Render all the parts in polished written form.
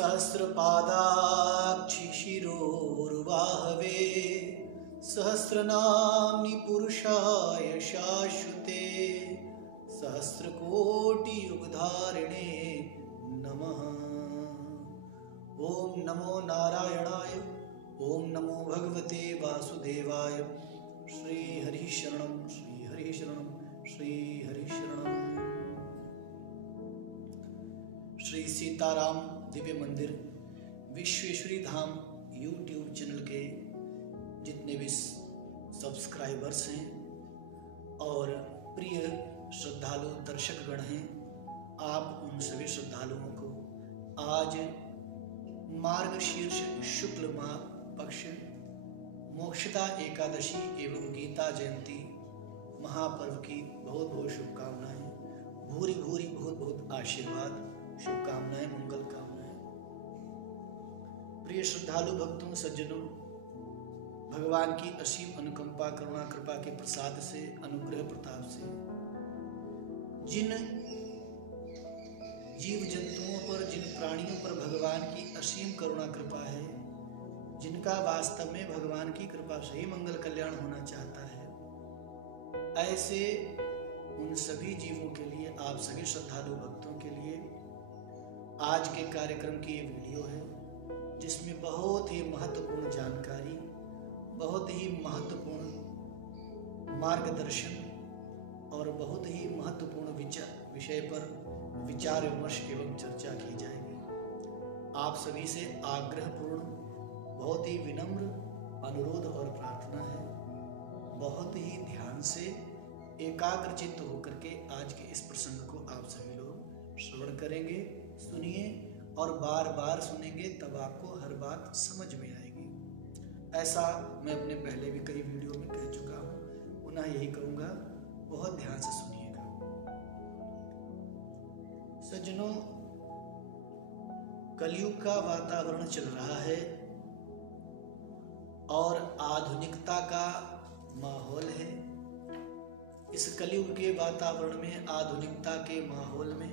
सहस्रपादाक्षि शिरोर्बाहवे सहस्रनाम्नि पुरुषाय शाश्वते सहस्रकोटियुगधारिणे नमः। ओम नमो नारायणाय, ओम नमो भगवते वासुदेवाय। श्री हरि शरणम, श्री हरि शरणम, श्री हरि शरणम। श्री सीताराम दिव्य मंदिर विश्वेश्वरी धाम यूट्यूब चैनल के जितने भी सब्सक्राइबर्स हैं और प्रिय श्रद्धालु दर्शकगण हैं, आप उन सभी श्रद्धालुओं को आज मार्गशीर्ष शुक्ल माह पक्ष मोक्षदा एकादशी एवं गीता जयंती महापर्व की बहुत बहुत शुभकामनाएं, भूरी भूरी बहुत बहुत आशीर्वाद, शुभकामनाएं, मंगल कामनाएं। प्रिय श्रद्धालु भक्तों सज्जनों, भगवान की असीम अनुकंपा करुणा कृपा के प्रसाद से, अनुग्रह प्रताप से जिन जीव जंतुओं पर, जिन प्राणियों पर भगवान की असीम करुणा कृपा है, जिनका वास्तव में भगवान की कृपा से ही मंगल कल्याण होना चाहता है, ऐसे उन सभी जीवों के लिए, आप सभी श्रद्धालु भक्तों के लिए आज के कार्यक्रम की ये वीडियो है, जिसमें बहुत ही महत्वपूर्ण जानकारी, बहुत ही महत्वपूर्ण मार्गदर्शन और बहुत ही महत्वपूर्ण विषय पर विचार विमर्श एवं चर्चा की जाएगी। आप सभी से आग्रहपूर्ण, बहुत ही विनम्र अनुरोध और प्रार्थना है, बहुत ही ध्यान से एकाग्रचित्त होकर के आज के इस प्रसंग को आप सभी लोग श्रवण करेंगे, सुनिए और बार बार सुनेंगे, तब आपको हर बात समझ में आएगी। ऐसा मैं अपने पहले भी कई वीडियो में कह चुका हूँ, पुनः यही कहूँगा, बहुत ध्यान से सुनिएगा। सज्जनों, कलयुग का वातावरण चल रहा है और आधुनिकता का माहौल है। इस कलयुग के वातावरण में, आधुनिकता के माहौल में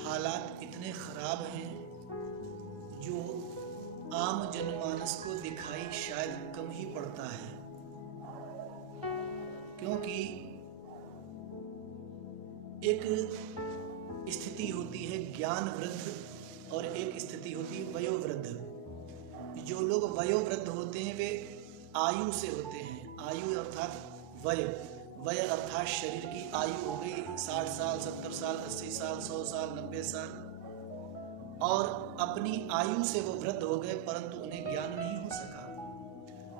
हालात इतने खराब हैं जो आम जनमानस को दिखाई शायद कम ही पड़ता है, क्योंकि एक स्थिति होती है ज्ञान वृद्ध और एक स्थिति होती है वयोवृद्ध। जो लोग वयोवृद्ध होते हैं वे आयु से होते हैं, आयु अर्थात वय, वय अर्थात शरीर की आयु हो गई 60 साल, 70 साल, 80 साल, 100 साल, 90 साल, और अपनी आयु से वो वृद्ध हो गए परंतु उन्हें ज्ञान नहीं हो सका।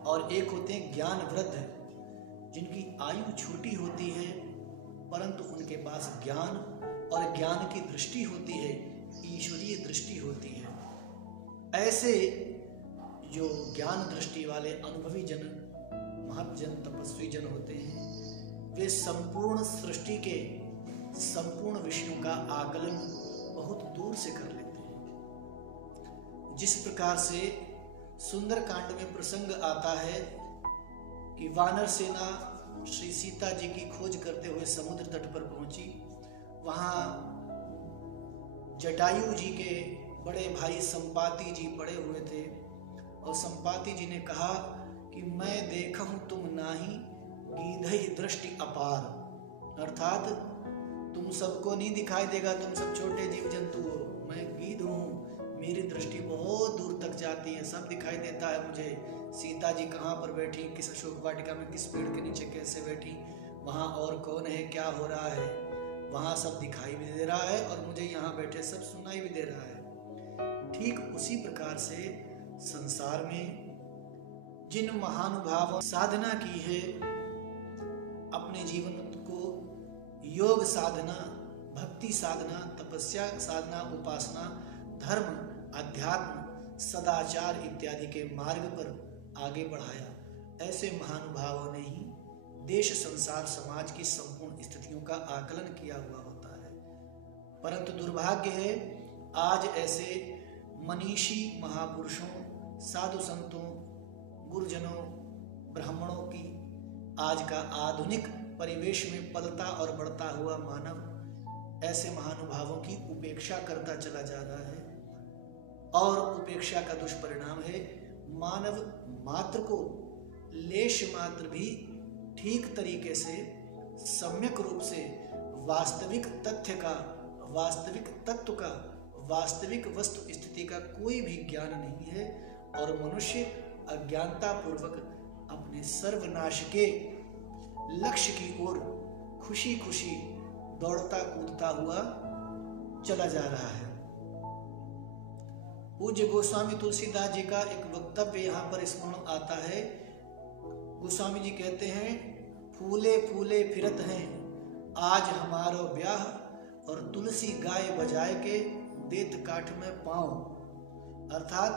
और एक होते हैं ज्ञान वृद्ध, जिनकी आयु छोटी होती है परंतु उनके पास ज्ञान और ज्ञान की दृष्टि होती है, ईश्वरीय दृष्टि होती है। ऐसे जो ज्ञान दृष्टि वाले अनुभवी जन, महत्जन, तपस्वी जन होते हैं, वे संपूर्ण सृष्टि के संपूर्ण विषयों का आकलन बहुत दूर से कर लेते हैं। जिस प्रकार से सुंदरकांड में प्रसंग आता है कि वानर सेना श्री सीता जी की खोज करते हुए समुद्र तट पर पहुंची। वहां जटायु जी के बड़े भाई संपाति जी पड़े हुए थे और संपाति जी ने कहा कि मैं देखूं तुम नाही गीधहि दृष्टि अपार, अर्थात तुम सबको नहीं दिखाई देगा, तुम सब छोटे जीव जंतु हो, मैं गीध हूँ, मेरी दृष्टि बहुत दूर तक जाती है, सब दिखाई देता है मुझे। सीता जी कहाँ पर बैठी, किस अशोक वाटिका में, किस पेड़ के नीचे कैसे बैठी, वहाँ और कौन है, क्या हो रहा है, वहाँ सब दिखाई भी दे रहा है और मुझे यहाँ बैठे सब सुनाई भी दे रहा है। ठीक उसी प्रकार से संसार में जिन महानुभावों साधना की है, अपने जीवन को योग साधना, भक्ति साधना, तपस्या साधना, उपासना, धर्म, अध्यात्म, सदाचार इत्यादि के मार्ग पर आगे बढ़ाया, ऐसे महानुभावों ने ही देश, संसार, समाज की संपूर्ण स्थितियों का आकलन किया हुआ होता है। परंतु दुर्भाग्य है, आज ऐसे मनीषी महापुरुषों, साधु संतों, गुरुजनों, ब्राह्मणों की आज का आधुनिक परिवेश में पलता और बढ़ता हुआ मानव ऐसे महानुभावों की उपेक्षा करता चला जा रहा है। और उपेक्षा का दुष्परिणाम है मानव मात्र को लेश मात्र भी ठीक तरीके से सम्यक रूप से वास्तविक तथ्य का, वास्तविक तत्व का, वास्तविक वस्तु स्थिति का कोई भी ज्ञान नहीं है और मनुष्य अज्ञानता पूर्वक अपने सर्वनाश के लक्ष्य की ओर खुशी खुशी दौड़ता कूदता हुआ चला जा रहा है। पूज्य गोस्वामी तुलसीदास जी का एक वक्तव्य यहाँ पर स्मरण आता है। गोस्वामी जी कहते हैं, फूले फूले फिरत हैं आज हमारो ब्याह, और तुलसी गाय बजाए के देत काठ में पाँव। अर्थात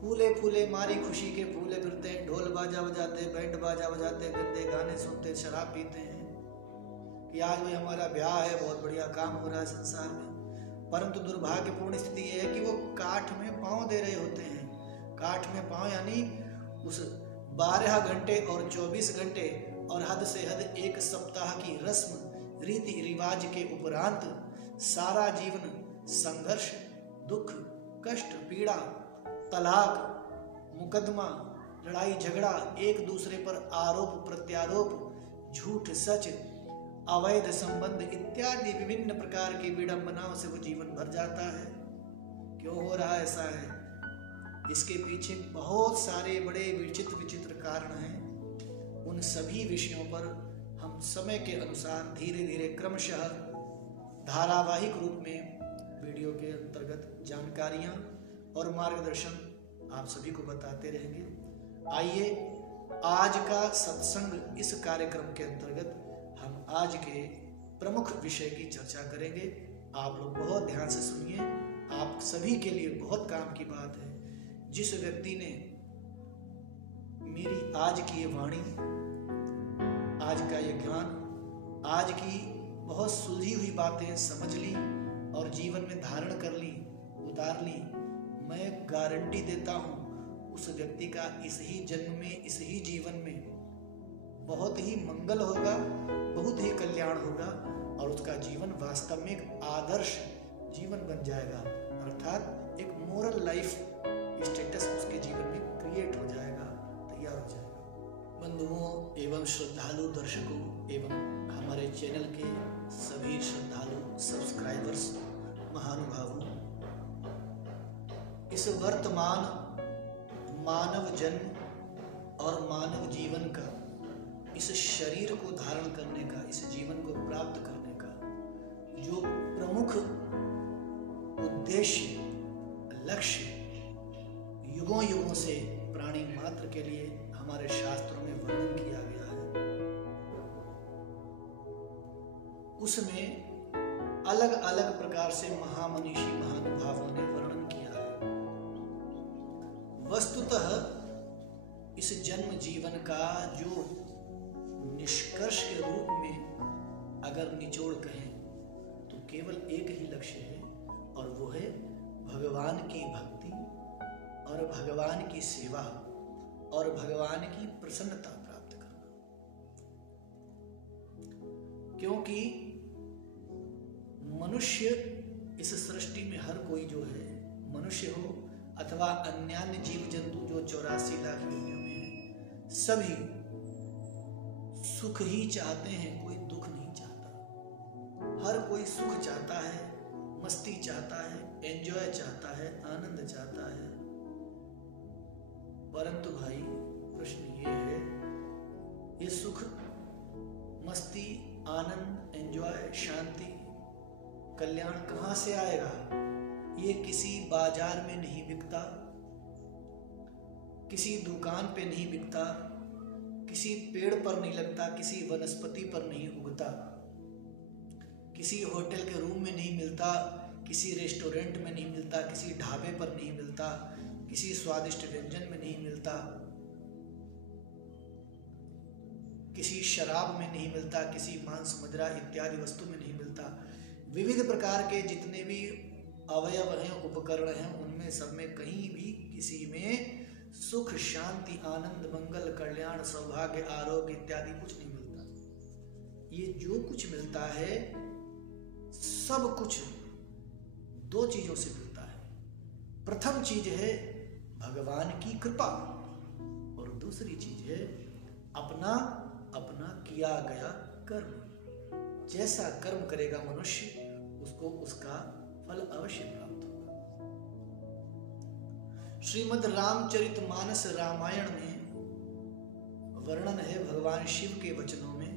फूले फूले मारी खुशी के फूले फिरते हैं, ढोल बाजा बजाते, बैंड बाजा बजाते, गंदे गाने सुनते, शराब पीते हैं कि आज भाई हमारा ब्याह है, बहुत बढ़िया काम हो रहा है संसार में। परंतु दुर्भाग्यपूर्ण स्थिति यह है कि वो काठ में पाँव दे रहे होते हैं। काठ में पाँव यानी उस 12 घंटे और 24 घंटे और हद से हद 1 सप्ताह की रस्म रीति रिवाज के उपरांत सारा जीवन संघर्ष, दुख, कष्ट, पीड़ा, तलाक, मुकदमा, लड़ाई झगड़ा, एक दूसरे पर आरोप प्रत्यारोप, झूठ सच, अवैध संबंध इत्यादि विभिन्न प्रकार की विडंबनाओं से वो जीवन भर जाता है। क्यों हो रहा ऐसा है? इसके पीछे बहुत सारे बड़े विचित्र विचित्र कारण हैं। उन सभी विषयों पर हम समय के अनुसार धीरे धीरे क्रमशः धारावाहिक रूप में वीडियो के अंतर्गत जानकारियां और मार्गदर्शन आप सभी को बताते रहेंगे। आइए आज का सत्संग इस कार्यक्रम के अंतर्गत हम आज के प्रमुख विषय की चर्चा करेंगे। आप लोग बहुत ध्यान से सुनिए, आप सभी के लिए बहुत काम की बात है। जिस व्यक्ति ने मेरी आज की ये वाणी, आज का ये ज्ञान, आज की बहुत सुलझी हुई बातें समझ ली और जीवन में धारण कर ली, उतार ली, मैं गारंटी देता हूँ उस व्यक्ति का इस ही जन्म में, इस ही जीवन में बहुत ही मंगल होगा, बहुत ही कल्याण होगा और उसका जीवन वास्तव में एक आदर्श जीवन बन जाएगा। अर्थात एक मोरल लाइफ स्टेटस उसके जीवन में क्रिएट हो जाएगा, तैयार हो जाएगा। बंधुओं एवं श्रद्धालु दर्शकों एवं हमारे चैनल के सभी श्रद्धालु सब्सक्राइबर्स, महानुभावों, इस वर्तमान मानव जन्म और मानव जीवन का, इस शरीर को धारण करने का, इस जीवन को प्राप्त करने का जो प्रमुख उद्देश्य, लक्ष्य युगों युगों से प्राणी मात्र के लिए हमारे शास्त्रों में वर्णन किया गया है, उसमें अलग अलग प्रकार से महामनीषी महानुभावों ने वर्णन किया है। वस्तुतः इस जन्म जीवन का जो निष्कर्ष के रूप में अगर निचोड़ कहें तो केवल एक ही लक्ष्य है और वो है भगवान की भक्ति और भगवान की सेवा और भगवान की प्रसन्नता प्राप्त करना। क्योंकि मनुष्य इस सृष्टि में हर कोई जो है, मनुष्य हो अथवा अन्य जीव जंतु जो 84 लाख योनियों में है, सभी सुख ही चाहते हैं, कोई दुख नहीं चाहता। हर कोई सुख चाहता है, मस्ती चाहता है, एंजॉय चाहता है, आनंद चाहता है। परंतु भाई प्रश्न ये है, ये सुख, मस्ती, आनंद, एंजॉय, शांति, कल्याण कहाँ से आएगा? ये किसी बाजार में नहीं बिकता, किसी दुकान पे नहीं बिकता, किसी पेड़ पर नहीं लगता, किसी वनस्पति पर नहीं उगता, किसी होटल के रूम में नहीं मिलता, किसी रेस्टोरेंट में नहीं मिलता, किसी ढाबे पर नहीं मिलता, किसी स्वादिष्ट व्यंजन में नहीं मिलता, किसी शराब में नहीं मिलता, किसी मांस मदिरा इत्यादि वस्तु में नहीं मिलता। विविध प्रकार के जितने भी अवयव हैं, उपकरण हैं, उनमें सब में कहीं भी किसी में सुख, शांति, आनंद, मंगल, कल्याण, सौभाग्य, आरोग्य इत्यादि कुछ नहीं मिलता। ये जो कुछ मिलता है सब कुछ दो चीजों से मिलता है। प्रथम चीज है भगवान की कृपा और दूसरी चीज है अपना अपना किया गया कर्म। जैसा कर्म करेगा मनुष्य उसको उसका फल अवश्य प्राप्त होगा। श्रीमद् रामचरितमानस रामायण में वर्णन है भगवान शिव के वचनों में।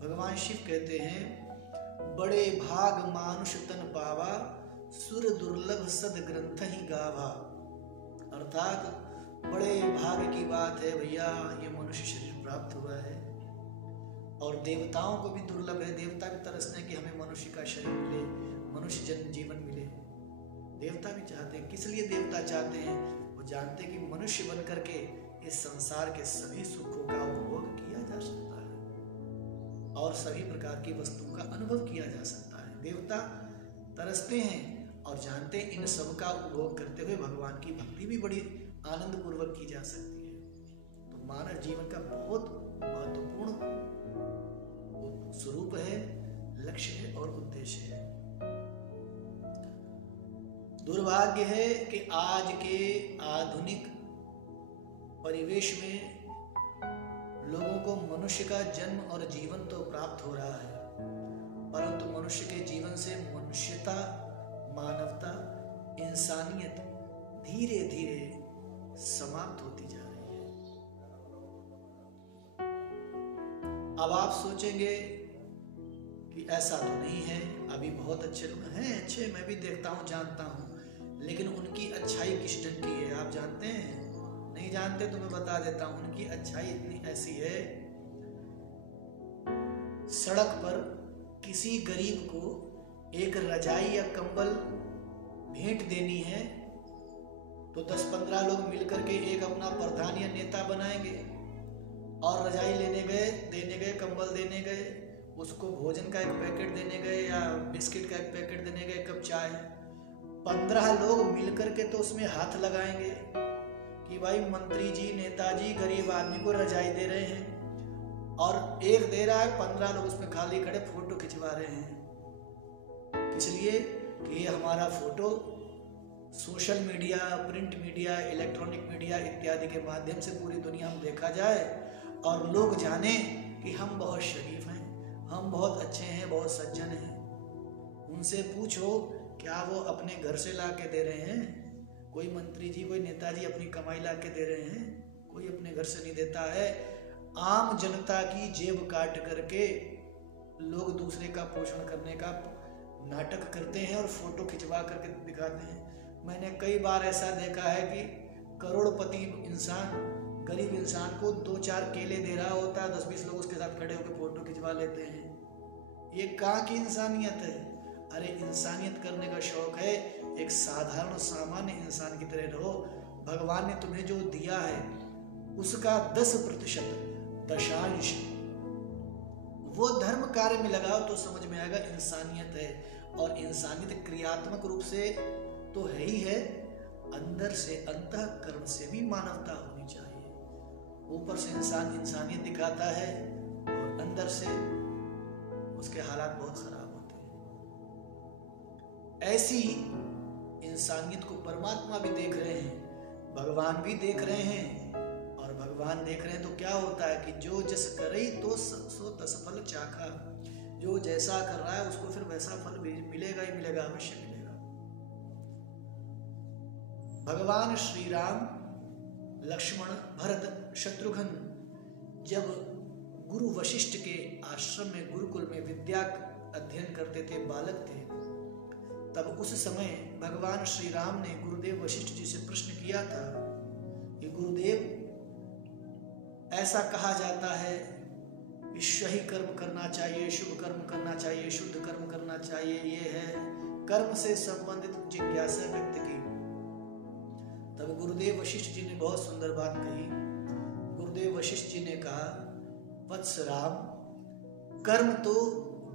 भगवान शिव कहते हैं, बड़े भाग मानुष तन पावा, सुर दुर्लभ सद ग्रंथ ही गावा। अर्थात बड़े भाग की बात है भैया, ये मनुष्य शरीर प्राप्त हुआ है। और देवताओं को भी दुर्लभ है, देवता भी तरसते हैं कि हमें मनुष्य का शरीर मिले, मनुष्य जन्म जीवन मिले। देवता भी चाहते हैं। किस लिए देवता चाहते हैं? वो जानते हैं कि मनुष्य बन करके इस संसार के सभी सुखों का उपभोग किया जा सकता है और सभी प्रकार की वस्तुओं का अनुभव किया जा सकता है। देवता तरसते हैं और जानते हैं इन सब का उपभोग करते हुए भगवान की भक्ति भी बड़ी आनंद पूर्वक की जा सकती है। तो मानव जीवन का बहुत महत्वपूर्ण स्वरूप है, लक्ष्य है और उद्देश्य है। दुर्भाग्य है कि आज के आधुनिक परिवेश में लोगों को मनुष्य का जन्म और जीवन तो प्राप्त हो रहा है, परंतु मनुष्य के जीवन से मनुष्यता, मानवता, इंसानियत धीरे धीरे समाप्त होती जा रही है। अब आप सोचेंगे कि ऐसा तो नहीं है, अभी बहुत अच्छे लोग हैं, अच्छे मैं भी देखता हूँ, जानता हूँ, लेकिन उनकी अच्छाई किस ढंग की है आप जानते हैं? नहीं जानते तो मैं बता देता हूँ। उनकी अच्छाई इतनी ऐसी है, सड़क पर किसी गरीब को एक रजाई या कंबल भेंट देनी है तो 10-15 लोग मिलकर के एक अपना प्रधान या नेता बनाएंगे और रजाई लेने गए, देने गए, कंबल देने गए, उसको भोजन का एक पैकेट देने गए या बिस्किट का एक पैकेट देने गए, कप चाय। 15 लोग मिलकर के तो उसमें हाथ लगाएंगे कि भाई मंत्री जी, नेताजी गरीब आदमी को रजाई दे रहे हैं, और एक दे रहा है, 15 लोग उसमें खाली खड़े फोटो खिंचवा रहे हैं। इसलिए कि ये हमारा photo social media, print media, electronic media इत्यादि के माध्यम से पूरी दुनिया में देखा जाए और लोग जाने कि हम बहुत शरीफ हैं, हम बहुत अच्छे हैं, बहुत सज्जन हैं। उनसे पूछो क्या वो अपने घर से ला के दे रहे हैं? कोई मंत्री जी, कोई नेताजी अपनी कमाई ला के दे रहे हैं? कोई अपने घर से नहीं देता है। आम जनता की जेब काट करके लोग दूसरे का पोषण करने का नाटक करते हैं और फोटो खिंचवा करके दिखाते हैं। मैंने कई बार ऐसा देखा है कि करोड़पति इंसान गरीब इंसान को 2-4 केले दे रहा होता है, 10-20 लोग उसके साथ खड़े होकर फोटो खिंचवा लेते हैं। ये कहाँ की इंसानियत है? अरे इंसानियत करने का शौक है, एक साधारण सामान्य इंसान की तरह रहो। भगवान ने तुम्हें जो दिया है उसका 10% दशांश वो धर्म कार्य में लगाओ तो समझ में आएगा इंसानियत है। और इंसानियत क्रियात्मक रूप से तो है ही है, अंदर से अंतःकरण से भी मानवता होनी चाहिए। ऊपर से इंसान इंसानियत दिखाता है और अंदर से उसके हालात बहुत खराब होते हैं। ऐसी इंसानियत को परमात्मा भी देख रहे हैं, भगवान भी देख रहे हैं। और भगवान देख रहे हैं तो क्या होता है कि जो जस करे तो सो तस फल चाखा। जो जैसा कर रहा है उसको फिर वैसा फल मिलेगा ही मिलेगा, अवश्य मिलेगा। भगवान श्री राम, लक्ष्मण, भरत, शत्रुघ्न जब गुरु वशिष्ठ के आश्रम में, गुरुकुल में विद्या अध्ययन करते थे, बालक थे, तब उस समय भगवान श्री राम ने गुरुदेव वशिष्ठ जी से प्रश्न किया था कि गुरुदेव, ऐसा कहा जाता है कि सही कर्म करना चाहिए, शुभ कर्म करना चाहिए, शुद्ध कर्म करना चाहिए, ये है कर्म से संबंधित जिज्ञासा व्यक्त की। तब गुरुदेव वशिष्ठ जी ने बहुत सुंदर बात कही। गुरुदेव वशिष्ठ जी ने कहा, वत्स राम, कर्म तो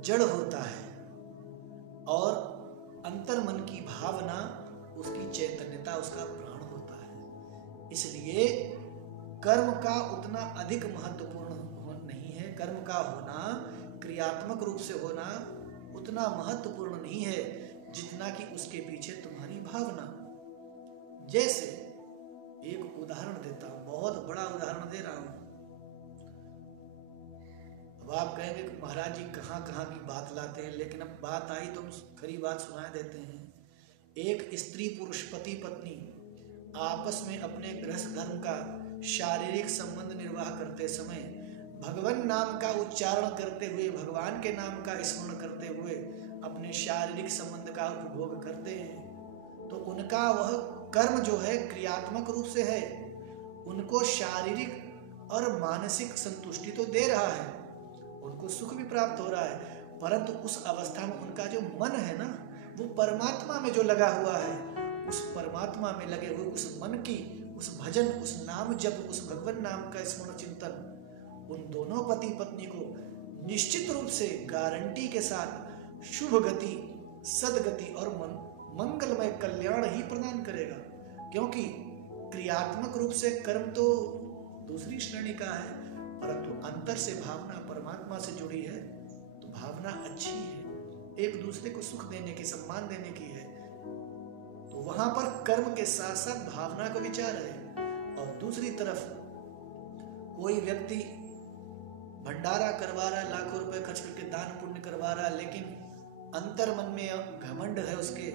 जड़ होता है और अंतर्मन की भावना उसकी चैतन्यता, उसका प्राण होता है। इसलिए कर्म का उतना अधिक महत्वपूर्ण नहीं है। कर्म का होना, क्रियात्मक रूप से होना उतना महत्वपूर्ण नहीं है जितना कि उसके पीछे तुम्हारी भावना। जैसे एक उदाहरण देता हूं, बहुत बड़ा उदाहरण दे रहा हूं। अब आप कहेंगे कि महाराज जी कहाँ कहाँ की बात लाते हैं, लेकिन अब बात आई तो हम खरी बात सुना देते हैं। एक स्त्री पुरुष पति पत्नी आपस में अपने गृहस्थ धर्म का शारीरिक संबंध निर्वाह करते समय भगवान नाम का उच्चारण करते हुए, भगवान के नाम का स्मरण करते हुए अपने शारीरिक संबंध का उपभोग करते हैं, तो उनका वह कर्म जो है क्रियात्मक रूप से है, उनको शारीरिक और मानसिक संतुष्टि तो दे रहा है, उनको सुख भी प्राप्त हो रहा है, परंतु उस अवस्था में उनका जो मन है ना, वो परमात्मा में जो लगा हुआ है, उस परमात्मा में लगे हुए उस मन की, उस भजन, उस नाम जप, उस भगवान नाम का स्मरण चिंतन, उन दोनों पति पत्नी को निश्चित रूप से गारंटी के साथ शुभ गति, सदगति और मंगलमय कल्याण ही प्रदान करेगा। क्योंकि क्रियात्मक रूप से कर्म तो दूसरी श्रेणी का है, परंतु अंतर से भावना परमात्मा से जुड़ी है, तो भावना अच्छी है, एक दूसरे को सुख देने की, सम्मान देने की है, तो वहां पर कर्म के साथ साथ भावना का विचार है। और दूसरी तरफ कोई व्यक्ति भंडारा करवा रहा है, लाखों रुपए खर्च करके दान पुण्य करवा रहा है, लेकिन अंतर मन में घमंड है उसके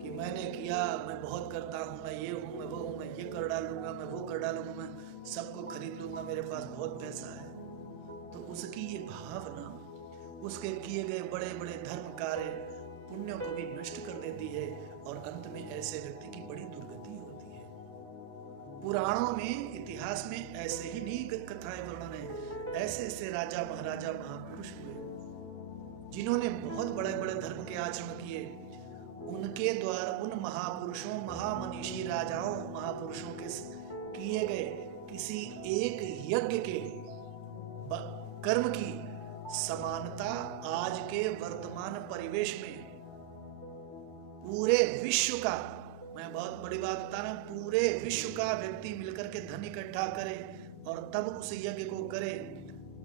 कि मैंने किया, मैं बहुत करता हूँ, मैं ये हूँ, मैं वो हूँ, मैं ये कर डालूंगा, मैं वो कर डालूंगा, मैं सबको खरीद लूंगा, मेरे पास बहुत पैसा है। तो उसकी ये भावना उसके किए गए बड़े बड़े धर्म कार्य पुण्यों को भी नष्ट कर देती है, और अंत में ऐसे व्यक्ति की बड़ी दुर्गति होती है। पुराणों में, इतिहास में ऐसे ही नहीं कथाएं वर्णन है, ऐसे ऐसे राजा महाराजा महापुरुष हुए जिन्होंने बहुत बड़े बड़े धर्म के आचरण किए। उनके द्वारा उन महापुरुषों, महामनीषी राजाओं, महापुरुषों के किए गए किसी एक यज्ञ के कर्म की समानता आज के वर्तमान परिवेश में पूरे विश्व का, मैं बहुत बड़ी बात बता रहा हूं, पूरे विश्व का व्यक्ति मिलकर के धन इकट्ठा करे और तब उस यज्ञ को करे,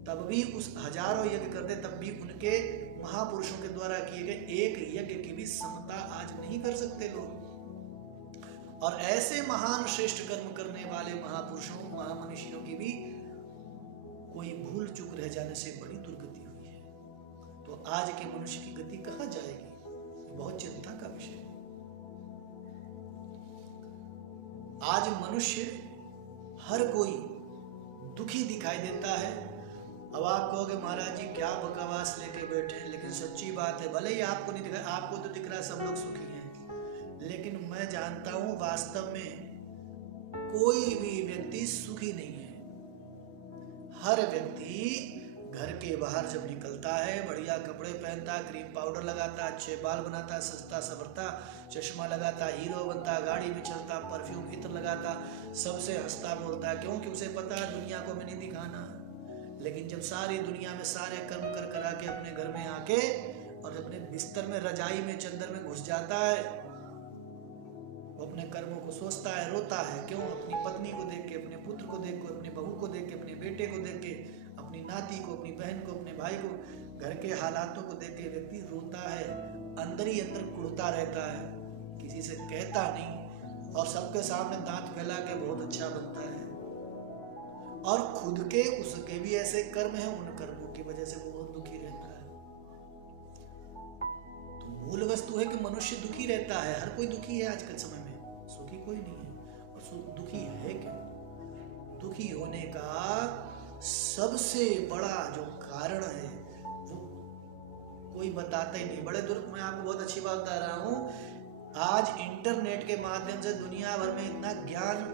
तब भी उस हजारों यज्ञ कर दे, तब भी उनके महापुरुषों के द्वारा किए गए एक यज्ञ की भी समता आज नहीं कर सकते लोग। और ऐसे महान श्रेष्ठ कर्म करने वाले महापुरुषों, महामनीषियों की भी कोई भूल चूक रह जाने से बड़ी दुर्गति हुई है। तो आज के मनुष्य की गति कहाँ जाएगी, ये बहुत चिंता का विषय है। आज मनुष्य हर कोई दुखी दिखाई देता है। अब आप कहोगे महाराज जी क्या बकवास लेके बैठे हैं, लेकिन सच्ची बात है, भले ही आपको नहीं दिखा, आपको तो दिख रहा है सब लोग सुखी हैं, लेकिन मैं जानता हूं वास्तव में कोई भी व्यक्ति सुखी नहीं है। हर व्यक्ति घर के बाहर जब निकलता है, बढ़िया कपड़े पहनता, क्रीम पाउडर लगाता, अच्छे बाल बनाता, सस्ता सवरता, चश्मा लगाता, हीरो बनता, गाड़ी में चलता, परफ्यूम इत्र लगाता, सबसे हंसता बोलता, क्योंकि उसे पता है दुनिया को मैं नहीं दिखाना। लेकिन जब सारी दुनिया में सारे कर्म कर करा के अपने घर में आके और अपने बिस्तर में, रजाई में, चंदर में घुस जाता है, वो अपने कर्मों को सोचता है, रोता है। क्यों? अपनी पत्नी को देख के, अपने पुत्र को देख के, अपने बहू को देख के, अपने बेटे को देख के, अपनी नाती को, अपनी बहन को, अपने भाई को, घर के हालातों को देख के व्यक्ति रोता है, अंदर ही अंदर कुढ़ता रहता है, किसी से कहता नहीं, और सबके सामने दांत फैला के बहुत अच्छा बनता है। और खुद के उसके भी ऐसे कर्म हैं, उन कर्मों की वजह से वो बहुत दुखी रहता है। तो मूल वस्तु है कि मनुष्य दुखी रहता है, हर कोई दुखी है आज के समय में, सुखी कोई नहीं है। और दुखी है क्यों? दुखी होने का सबसे बड़ा जो कारण है वो कोई बताता ही नहीं। बड़े दुर्ग में आपको बहुत अच्छी बात बता रहा हूं, आज इंटरनेट के माध्यम से दुनिया भर में इतना ज्ञान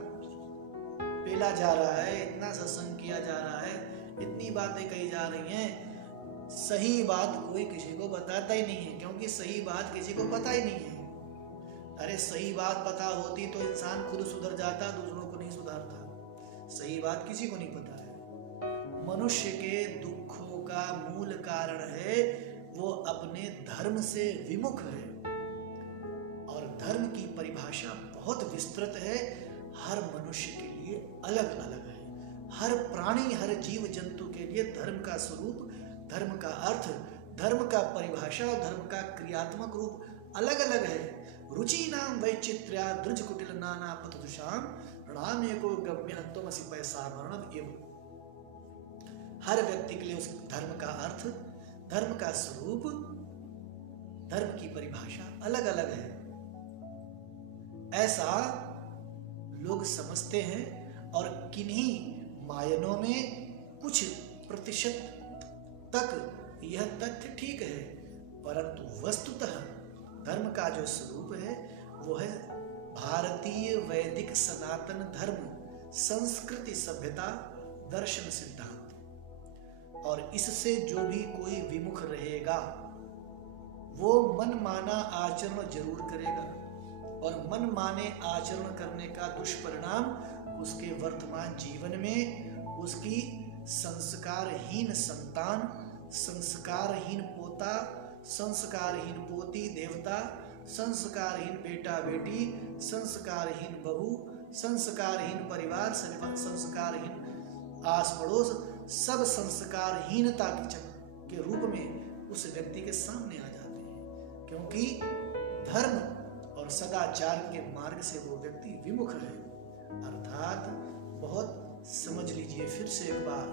पेला जा रहा है, इतना सत्संग किया जा रहा है, इतनी बातें कही जा रही हैं, सही बात कोई किसी को बताता ही नहीं है, क्योंकि सही बात किसी को पता ही नहीं है। अरे सही बात पता होती तो इंसान खुद सुधर जाता, दूसरों को नहीं सुधारता। सही बात किसी को नहीं पता है। मनुष्य के दुखों का मूल कारण है वो अपने धर्म से विमुख है, और धर्म की परिभाषा बहुत विस्तृत है, हर मनुष्य के लिए अलग अलग है। हर प्राणी, हर जीव जंतु के लिए धर्म का स्वरूप, धर्म का अर्थ, धर्म का परिभाषा और धर्म का क्रियात्मक रूप अलग अलग है। रुचि नाम वैचित्र्या द्रुज कुटिल नाना पतुषाम प्रणाम एको गम्य त्वमसि पैसा मरण एवं। हर व्यक्ति के लिए उस धर्म का अर्थ, धर्म का स्वरूप, धर्म की परिभाषा अलग अलग है, ऐसा लोग समझते हैं। और किन्हीं मायनों में कुछ प्रतिशत तक यह तथ्य ठीक है, परंतु वस्तुतः धर्म का जो स्वरूप है वो है भारतीय वैदिक सनातन धर्म, संस्कृति, सभ्यता, दर्शन, सिद्धांत। और इससे जो भी कोई विमुख रहेगा वो मनमाना आचरण जरूर करेगा, और मनमाने आचरण करने का दुष्परिणाम उसके वर्तमान जीवन में उसकी संस्कारहीन संतान, संस्कारहीन पोता, संस्कारहीन पोती देवता, संस्कारहीन बेटा बेटी, संस्कारहीन बहू, संस्कारहीन परिवार, संस्कारहीन आस पड़ोस, सब संस्कारहीनता के रूप में उस व्यक्ति के सामने आ जाते हैं, क्योंकि धर्म और सदाचार के मार्ग से वो व्यक्ति विमुख है। अर्थात बहुत समझ लीजिए फिर से एक बार,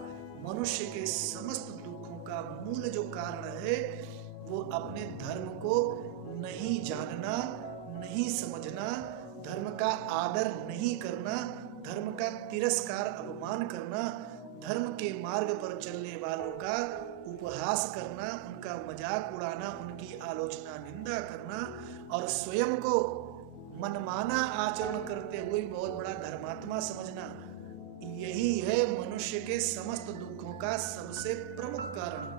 मनुष्य के समस्त दुखों का मूल जो कारण है वो अपने धर्म को नहीं जानना, नहीं समझना, धर्म का आदर नहीं करना, धर्म का तिरस्कार, अपमान करना, धर्म के मार्ग पर चलने वालों का उपहास करना, उनका मजाक उड़ाना, उनकी आलोचना, निंदा करना, और स्वयं को मनमाना आचरण करते हुए बहुत बड़ा धर्मात्मा समझना, यही है मनुष्य के समस्त दुखों का सबसे प्रमुख कारण।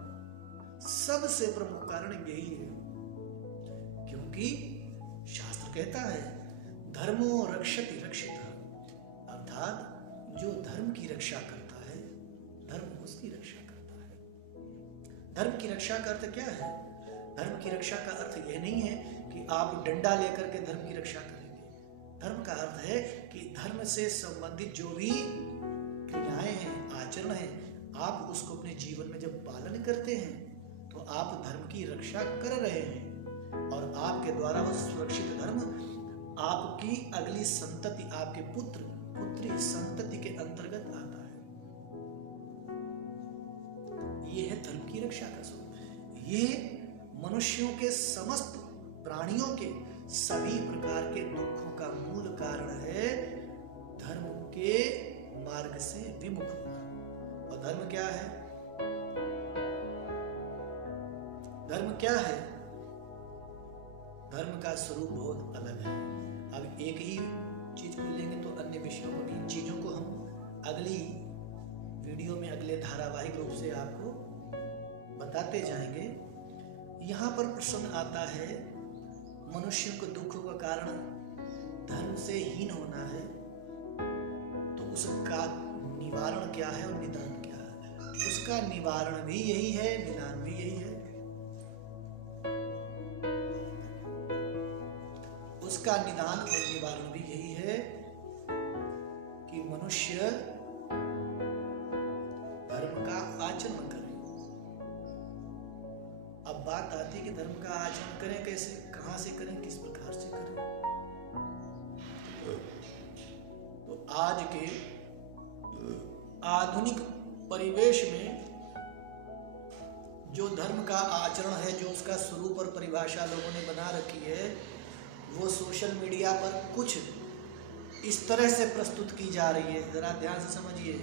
सबसे प्रमुख कारण यही है, क्योंकि शास्त्र कहता है धर्मो रक्षति रक्षितः, अर्थात जो धर्म की रक्षा करता है धर्म उसकी रक्षा करता है। धर्म की रक्षा का अर्थ क्या है? धर्म की रक्षा का अर्थ यह नहीं है कि आप डंडा लेकर के धर्म की रक्षा करेंगे। धर्म का अर्थ है कि धर्म से संबंधित जो भी क्रियाएं हैं, आचरण है, आप उसको अपने जीवन में जब पालन करते हैं तो आप धर्म की रक्षा कर रहे हैं, और आपके द्वारा वह सुरक्षित धर्म आपकी अगली संतति, आपके पुत्र पुत्री संतति के अंतर्गत आता है। ये है धर्म की रक्षा का स्वरूप। ये मनुष्यों के समस्त प्राणियों के सभी प्रकार के दुखों का मूल कारण है धर्म के मार्ग से विमुख होना। और धर्म क्या है? धर्म क्या है? धर्म का स्वरूप बहुत अलग है। अब एक ही चीज को लेंगे तो अन्य विषयों में भी, इन चीजों को हम अगली वीडियो में अगले धारावाहिक रूप से आपको बताते जाएंगे। यहाँ पर प्रश्न आता है, मनुष्यों को दुखों का कारण धर्म से हीन होना है, तो उसका निवारण क्या है और निदान क्या है? उसका निवारण भी यही है, निदान भी यही है। उसका निदान और निवारण भी यही है कि मनुष्य धर्म का आचरण करे। अब बात आती है कि धर्म का आचरण करें कैसे, कहां से करें, किस प्रकार से करें। तो आज के आधुनिक परिवेश में जो धर्म का आचरण है, जो उसका स्वरूप और परिभाषा लोगों ने बना रखी है, वो सोशल मीडिया पर कुछ इस तरह से प्रस्तुत की जा रही है। जरा ध्यान से समझिए।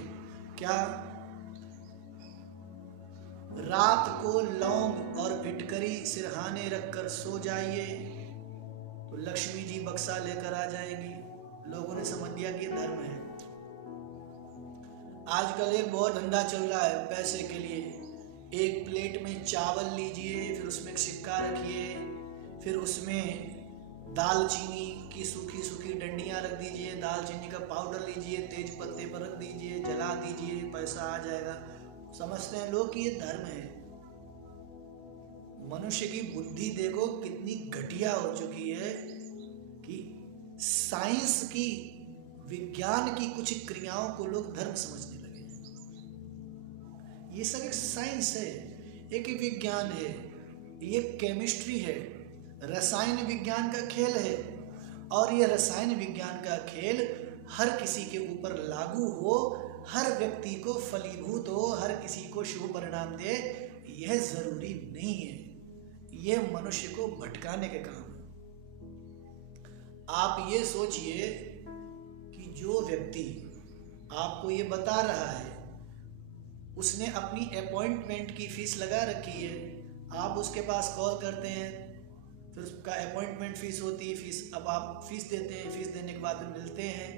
क्या? रात को लौंग और फिटकरी सिरहाने रखकर सो जाइए तो लक्ष्मी जी बक्सा लेकर आ जाएंगी। लोगों ने समझ लिया कि ये धर्म है। आजकल एक बहुत धंधा चल रहा है पैसे के लिए। एक प्लेट में चावल लीजिए, फिर उसमें एक सिक्का रखिए, फिर उसमें दालचीनी की सूखी सूखी डंडियां रख दीजिए, दालचीनी का पाउडर लीजिए, तेज पत्ते पर रख दीजिए, जला दीजिए, पैसा आ जाएगा। समझते हैं लोग कि ये धर्म है। मनुष्य की बुद्धि देखो कितनी घटिया हो चुकी है कि साइंस की, विज्ञान की कुछ क्रियाओं को लोग धर्म समझने लगे हैं। ये सब एक साइंस है, एक विज्ञान है। ये केमिस्ट्री है, रसायन विज्ञान का खेल है। और ये रसायन विज्ञान का खेल हर किसी के ऊपर लागू हो, हर व्यक्ति को फलीभूत हो, हर किसी को शुभ परिणाम दे, यह जरूरी नहीं है। यह मनुष्य को भटकाने के काम है। आप ये सोचिए कि जो व्यक्ति आपको ये बता रहा है, उसने अपनी अपॉइंटमेंट की फीस लगा रखी है, आप उसके पास कॉल करते हैं, फिर उसका अपॉइंटमेंट फीस होती है, फीस अब आप फीस देते हैं, फीस देने के बाद मिलते हैं।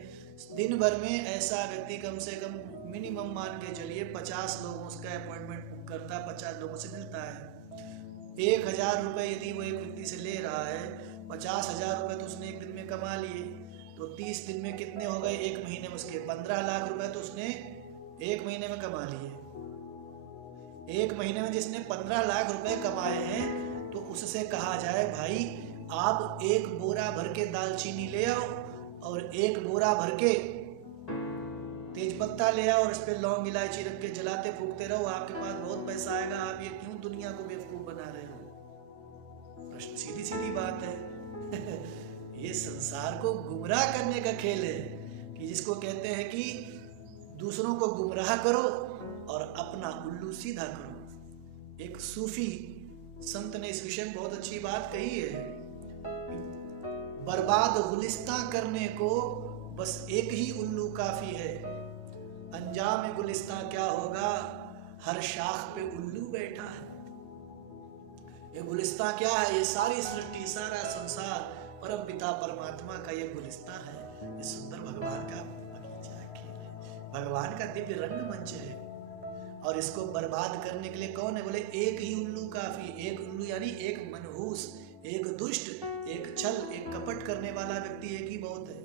दिन भर में ऐसा व्यक्ति कम से कम मिनिमम मान के चलिए 50 लोगों उसका अपॉइंटमेंट बुक करता है, 50 लोगों से मिलता है। 1000 रुपये यदि वो एक व्यक्ति से ले रहा है, 50,000 रुपये तो उसने एक दिन में कमा लिए, तो 30 दिन में कितने हो गए, एक महीने में उसके 15 लाख रुपए तो उसने एक महीने में कमा लिए। एक महीने में जिसने 15 लाख रुपए कमाए हैं, तो उससे कहा जाए भाई आप एक बोरा भर के दालचीनी ले आओ और एक बोरा भर के तेज पत्ता ले आओ और इस पे लौंग इलायची रख के जलाते फूकते रहो, आपके पास बहुत पैसा आएगा। आप ये क्यों दुनिया को बेवकूफ बना रहे हो? प्रश्न सीधी सीधी बात है। ये संसार को गुमराह करने का खेल है, कि जिसको कहते हैं कि दूसरों को गुमराह करो और अपना उल्लू सीधा करो। एक सूफी संत ने इस विषय में बहुत अच्छी बात कही है, बर्बाद गुलिस्तां करने को बस एक ही उल्लू काफी है, अंजाम गुलिस्तां क्या होगा, हर शाख पे उल्लू बैठा है। ये गुलिस्तां क्या है? ये सारी सृष्टि, सारा संसार परम पिता परमात्मा का ये गुलिस्तां है। ये सुंदर भगवान का बगीचा खेल है, भगवान का दिव्य रंगमंच है। और इसको बर्बाद करने के लिए कौन है? बोले एक ही उल्लू काफी। एक उल्लू यानी एक मनहूस, एक दुष्ट, एक छल, एक कपट करने वाला व्यक्ति एक ही बहुत है।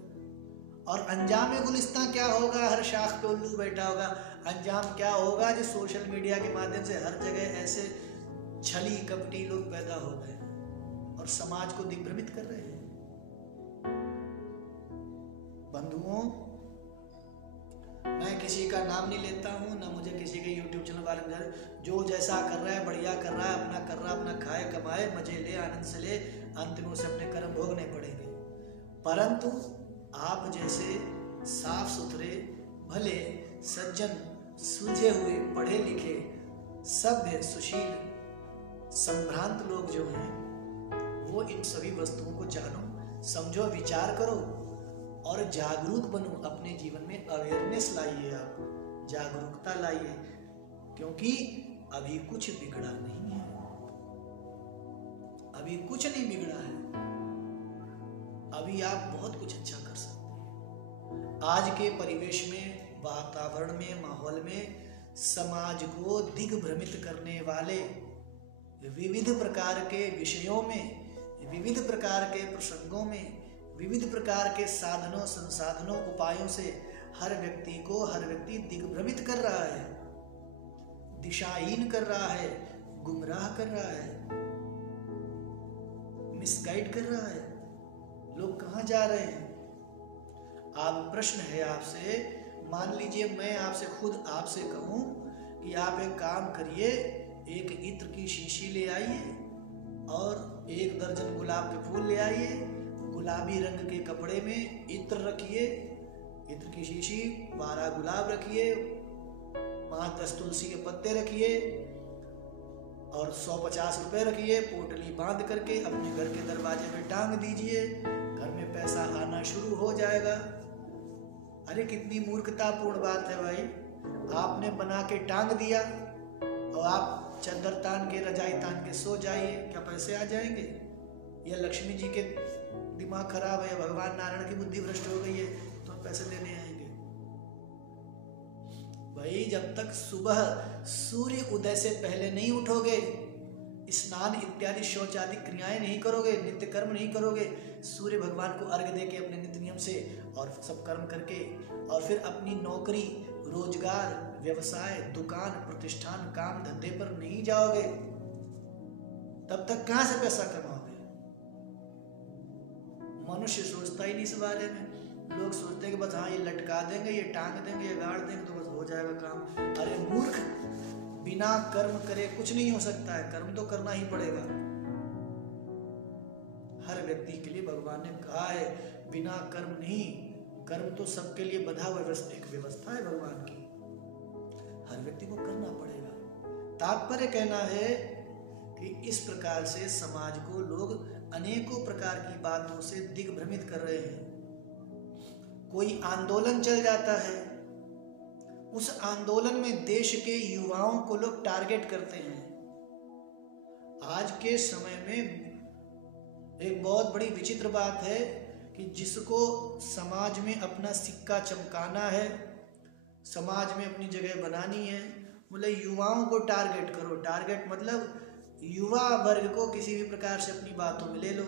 और अंजाम गुलिस्तां क्या होगा? हर शाख पे उल्लू बैठा होगा। अंजाम क्या होगा? जो सोशल मीडिया के माध्यम से हर जगह ऐसे छली कपटी लोग पैदा हो गए और समाज को दिग्भ्रमित कर रहे हैं। बंधुओं, मैं किसी का नाम नहीं लेता हूँ, ना मुझे किसी के YouTube चैनल वाले में, जो जैसा कर रहा है बढ़िया कर रहा है, अपना कर रहा है, अपना खाए कमाए, मजे ले, आनंद से ले, अंत में उसे अपने कर्म भोगने पड़ेंगे। परंतु आप जैसे साफ सुथरे, भले, सज्जन, सुलझे हुए, पढ़े लिखे, सभ्य, सुशील, संभ्रांत लोग जो हैं, वो इन सभी वस्तुओं को जानो, समझो, विचार करो और जागरूक बनो। अपने जीवन में अवेयरनेस लाइए, आप जागरूकता लाइए, क्योंकि अभी कुछ बिगड़ा नहीं है, अभी कुछ नहीं बिगड़ा है, अभी आप बहुत कुछ अच्छा कर सकते हैं। आज के परिवेश में, वातावरण में, माहौल में समाज को दिग्भ्रमित करने वाले विविध प्रकार के विषयों में, विविध प्रकार के प्रसंगों में, विविध प्रकार के साधनों, संसाधनों, उपायों से हर व्यक्ति दिग्भ्रमित कर रहा है, दिशाहीन कर रहा है, गुमराह कर रहा है, मिसगाइड कर रहा है। लोग कहाँ जा रहे हैं? आप, प्रश्न है आपसे, मान लीजिए मैं खुद आपसे कहूं कि आप एक काम करिए, एक इत्र की शीशी ले आइए और 1 दर्जन गुलाब के फूल ले आइए, गुलाबी रंग के कपड़े में इत्र रखिए, इत्र की शीशी, 12 गुलाब रखिए, 5-10 तुलसी के पत्ते रखिए और 150 रुपए रखिए, पोटली बांध करके अपने घर के दरवाजे में टांग दीजिए, घर में पैसा आना शुरू हो जाएगा। अरे कितनी मूर्खतापूर्ण बात है भाई, आपने बना के टांग दिया और आप चद्दर तान के, रजाई तान के सो जाइए, क्या पैसे आ जाएंगे? या लक्ष्मी जी के दिमाग खराब है, या भगवान नारायण की बुद्धि भ्रष्ट हो गई है तो पैसे देने आएंगे? भाई जब तक सुबह सूर्य उदय से पहले नहीं उठोगे, स्नान इत्यादि शौच आदि क्रियाएं नहीं करोगे, नित्य कर्म नहीं करोगे, सूर्य भगवान को अर्घ्य दे के अपने नित्य नियम से और सब कर्म करके, और फिर अपनी नौकरी, रोजगार, व्यवसाय, दुकान, प्रतिष्ठान, काम धंधे पर नहीं जाओगे, तब तक कहां से पैसा कमाओगे? मनुष्य सोचता ही नहीं इस बारे में। लोग सोचते हैं कि बस हाँ ये लटका देंगे, ये टांग देंगे, ये गाड़ देंगे तो बस हो जाएगा काम। अरे मूर्ख, बिना कर्म करे कुछ नहीं हो सकता है, कर्म तो करना ही पड़ेगा। व्यक्ति के लिए भगवान ने कहा है बिना कर्म नहीं, कर्म तो सबके लिए बंधा हुआ एक व्यवस्था है भगवान की, हर व्यक्ति को करना पड़ेगा। तात्पर्य कहना है कि इस प्रकार से समाज को लोग अनेकों प्रकार की बातों से दिग्भ्रमित कर रहे हैं। कोई आंदोलन चल जाता है, उस आंदोलन में देश के युवाओं को लोग टारगेट करते हैं। आज के समय में एक बहुत बड़ी विचित्र बात है कि जिसको समाज में अपना सिक्का चमकाना है, समाज में अपनी जगह बनानी है, बोले युवाओं को टारगेट करो। टारगेट मतलब युवा वर्ग को किसी भी प्रकार से अपनी बातों में ले लो,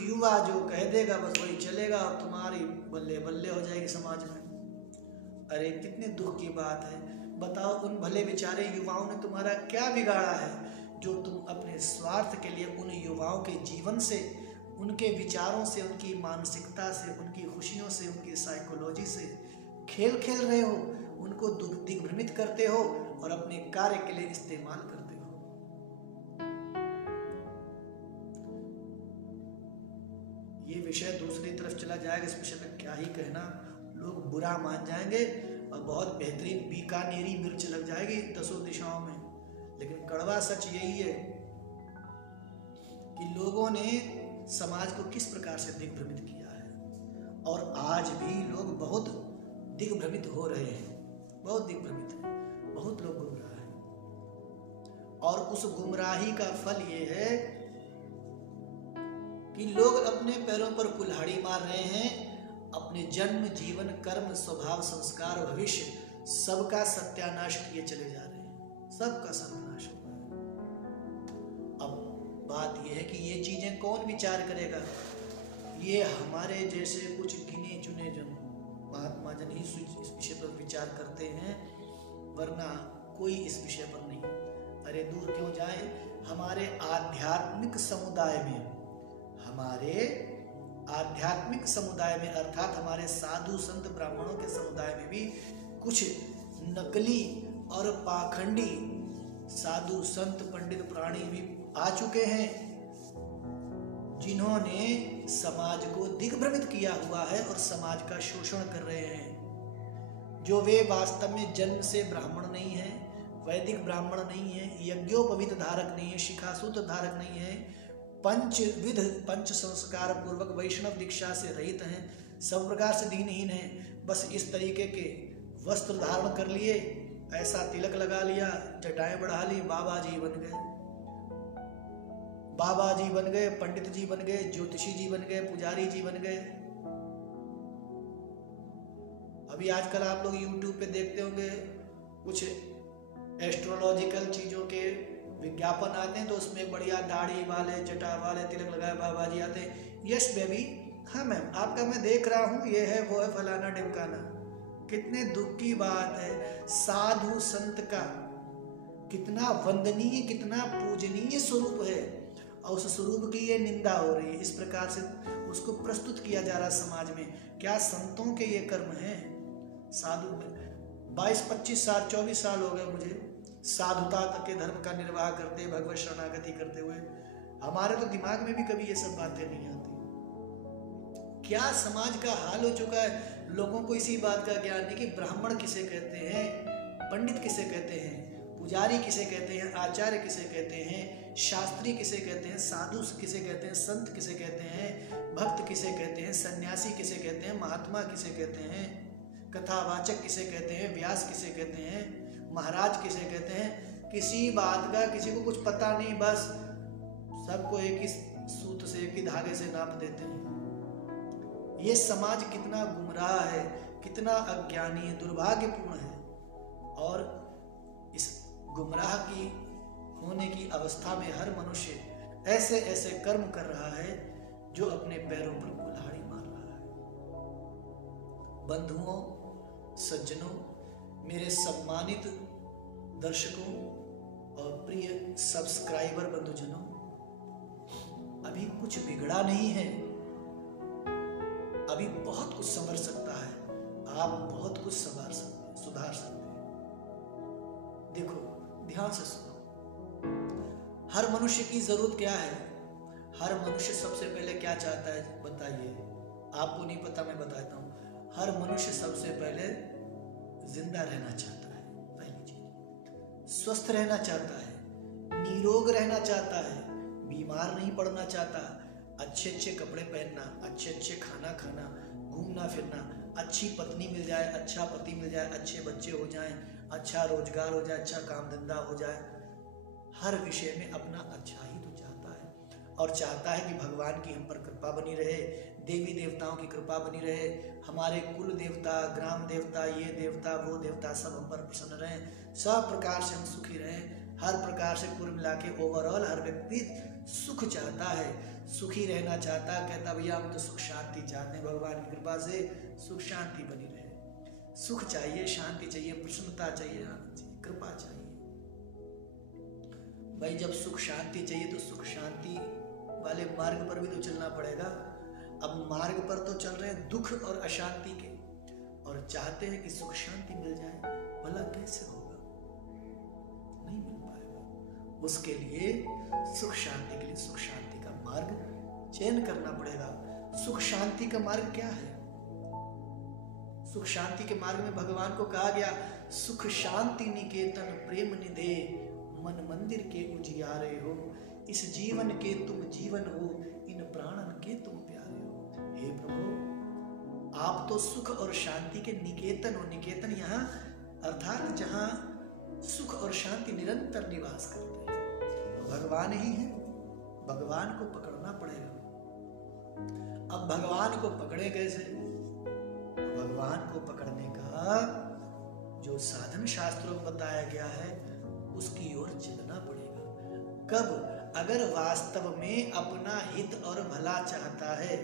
युवा जो कह देगा बस वही चलेगा और तुम्हारी बल्ले बल्ले हो जाएगी समाज में। अरे कितने दुख की बात है, बताओ उन भले बेचारे युवाओं ने तुम्हारा क्या बिगाड़ा है जो तुम अपने स्वार्थ के लिए उन युवाओं के जीवन से, उनके विचारों से, उनकी मानसिकता से, उनकी खुशियों से, उनकी साइकोलॉजी से खेल खेल रहे हो, उनको दिग्भ्रमित करते हो और अपने कार्य के लिए इस्तेमाल करते हो। ये विषय दूसरी तरफ चला जाएगा, इस विषय में क्या ही कहना, लोग बुरा मान जाएंगे और बहुत बेहतरीन बीकानेरी मिर्च लग जाएगी 10 दिशाओं में। लेकिन कड़वा सच यही है कि लोगों ने समाज को किस प्रकार से दिग्भ्रमित किया है और आज भी लोग बहुत दिग्भ्रमित हो रहे हैं, बहुत दिग्भ्रमित हैं, बहुत लोग गुमराह हैं। और उस गुमराही का फल ये है कि लोग अपने पैरों पर कुल्हाड़ी मार रहे हैं, अपने जन्म, जीवन, कर्म, स्वभाव, संस्कार, भविष्य सबका सत्यानाश किए चले जा रहे हैं, सबका सत्यानाश हो रहा है। अब बात यह है कि ये चीजें कौन विचार करेगा? ये हमारे जैसे कुछ गिने चुने जन, महात्मा जन ही इस विषय पर विचार करते हैं, वरना कोई इस विषय पर नहीं। अरे दूर क्यों जाए, हमारे आध्यात्मिक समुदाय में, हमारे आध्यात्मिक समुदाय में अर्थात हमारे साधु संत ब्राह्मणों के समुदाय में भी कुछ नकली और पाखंडी साधु संत पंडित प्राणी भी आ चुके हैं, जिन्होंने समाज को दिग्भ्रमित किया हुआ है और समाज का शोषण कर रहे हैं। जो वे वास्तव में जन्म से ब्राह्मण नहीं है, वैदिक ब्राह्मण नहीं है, यज्ञोपवीत धारक नहीं है, शिखासूत्र धारक नहीं है, पंचविध पंच संस्कार पूर्वक वैष्णव दीक्षा से रहित हैं, सब प्रकार से दीनहीन हैं, बस इस तरीके के वस्त्र धारण कर लिए, ऐसा तिलक लगा लिया, जटाएं बढ़ा ली, बाबा जी बन गए, बाबा जी बन गए, पंडित जी बन गए, ज्योतिषी जी बन गए, पुजारी जी बन गए। अभी आजकल आप लोग YouTube पे देखते होंगे कुछ एस्ट्रोलॉजिकल चीजों के विज्ञापन आते हैं, तो उसमें बढ़िया दाढ़ी वाले, जटा वाले, तिलक लगाए बाबा जी आते हैं। यस बेबी, हाँ मैम, आपका मैं देख रहा हूँ, ये है वो है, फलाना ढिमकाना। कितने दुख की बात है, साधु संत का कितना वंदनीय, कितना पूजनीय स्वरूप है और उस स्वरूप की ये निंदा हो रही है, इस प्रकार से उसको प्रस्तुत किया जा रहा समाज में। क्या संतों के ये कर्म हैं? साधु 22-25 साल 24 साल हो गए मुझे साधुता तक के धर्म का निर्वाह करते, भगवत शरणागति करते हुए। हमारे तो दिमाग में भी कभी ये सब बातें नहीं आती। क्या समाज का हाल हो चुका है, लोगों को इसी बात का ज्ञान नहीं कि ब्राह्मण किसे कहते हैं, पंडित किसे कहते हैं, पुजारी किसे कहते हैं, आचार्य किसे कहते हैं, शास्त्री किसे कहते हैं, साधु किसे कहते हैं, संत किसे कहते हैं, भक्त किसे कहते हैं, सन्यासी किसे कहते हैं, महात्मा किसे कहते हैं, कथावाचक किसे कहते हैं, व्यास किसे कहते हैं, महाराज किसे कहते हैं। किसी बात का किसी को कुछ पता नहीं, बस सबको एक ही सूत्र से, एक ही धागे से नाप देते हैं। ये समाज कितना गुमराह है, कितना अज्ञानी है, दुर्भाग्यपूर्ण है। और इस गुमराह की होने की अवस्था में हर मनुष्य ऐसे ऐसे कर्म कर रहा है जो अपने पैरों पर कुल्हाड़ी मार रहा है। बंधुओं, सज्जनों, मेरे सम्मानित दर्शकों और प्रिय सब्सक्राइबर बंधुजनों, अभी कुछ बिगड़ा नहीं है, अभी बहुत कुछ संभल सकता है, आप बहुत कुछ सुधार सकते हैं। देखो, ध्यान से सुनो, हर मनुष्य की जरूरत क्या है? हर मनुष्य सबसे पहले क्या चाहता है बताइए? आपको नहीं पता, मैं बताता हूँ। हर मनुष्य सबसे पहले जिंदा रहना चाहता है, पहली चीज। स्वस्थ रहना चाहता है, निरोग रहना चाहता है, बीमार नहीं पड़ना चाहता, अच्छे अच्छे कपड़े पहनना, अच्छे अच्छे खाना खाना, घूमना फिरना, अच्छी पत्नी मिल जाए, अच्छा पति मिल जाए, अच्छे बच्चे हो जाएं, अच्छा रोजगार हो जाए, अच्छा काम धंधा हो जाए। हर विषय में अपना अच्छा ही तो चाहता है, और चाहता है कि भगवान की हम पर कृपा बनी रहे, देवी देवताओं की कृपा बनी रहे, हमारे कुल देवता, ग्राम देवता, ये देवता वो देवता सब हम पर प्रसन्न रहें, सब प्रकार से हम सुखी रहें। हर प्रकार से कुल मिला के ओवरऑल हर व्यक्ति सुख चाहता है, सुखी रहना चाहता है। कहता भैया हम तो सुख शांति चाहते हैं, भगवान की कृपा से सुख शांति बनी रहे। सुख चाहिए, शांति चाहिए, प्रसन्नता चाहिए, आनंद चाहिए, कृपा चाहिए। भाई जब सुख शांति चाहिए तो सुख शांति वाले मार्ग पर भी तो चलना पड़ेगा। अब मार्ग पर तो चल रहे हैं दुख और अशांति के, और चाहते हैं कि सुख शांति मिल जाए, भला कैसे होगा? नहीं मिल पाएगा। उसके लिए सुख शांति के लिए सुख शांति का मार्ग चयन करना पड़ेगा। सुख शांति का मार्ग क्या है? सुख शांति के मार्ग में भगवान को कहा गया, सुख शांति निकेतन प्रेम निधे, मन मंदिर के उजियारे हो, इस जीवन के तुम जीवन हो, इन प्राणन के तुम प्यारे हो। हे प्रभु, आप तो सुख और शांति के निकेतन हो। निकेतन यहाँ अर्थात जहाँ सुख और शांति निरंतर निवास करते हैं, भगवान ही है। भगवान को पकड़ना पड़ेगा। अब भगवान को पकड़े कैसे? भगवान को पकड़ने का जो साधन शास्त्रों में बताया गया है उसकी ओर चलना पड़ेगा। कब? अगर वास्तव में अपना हित और भला चाहता है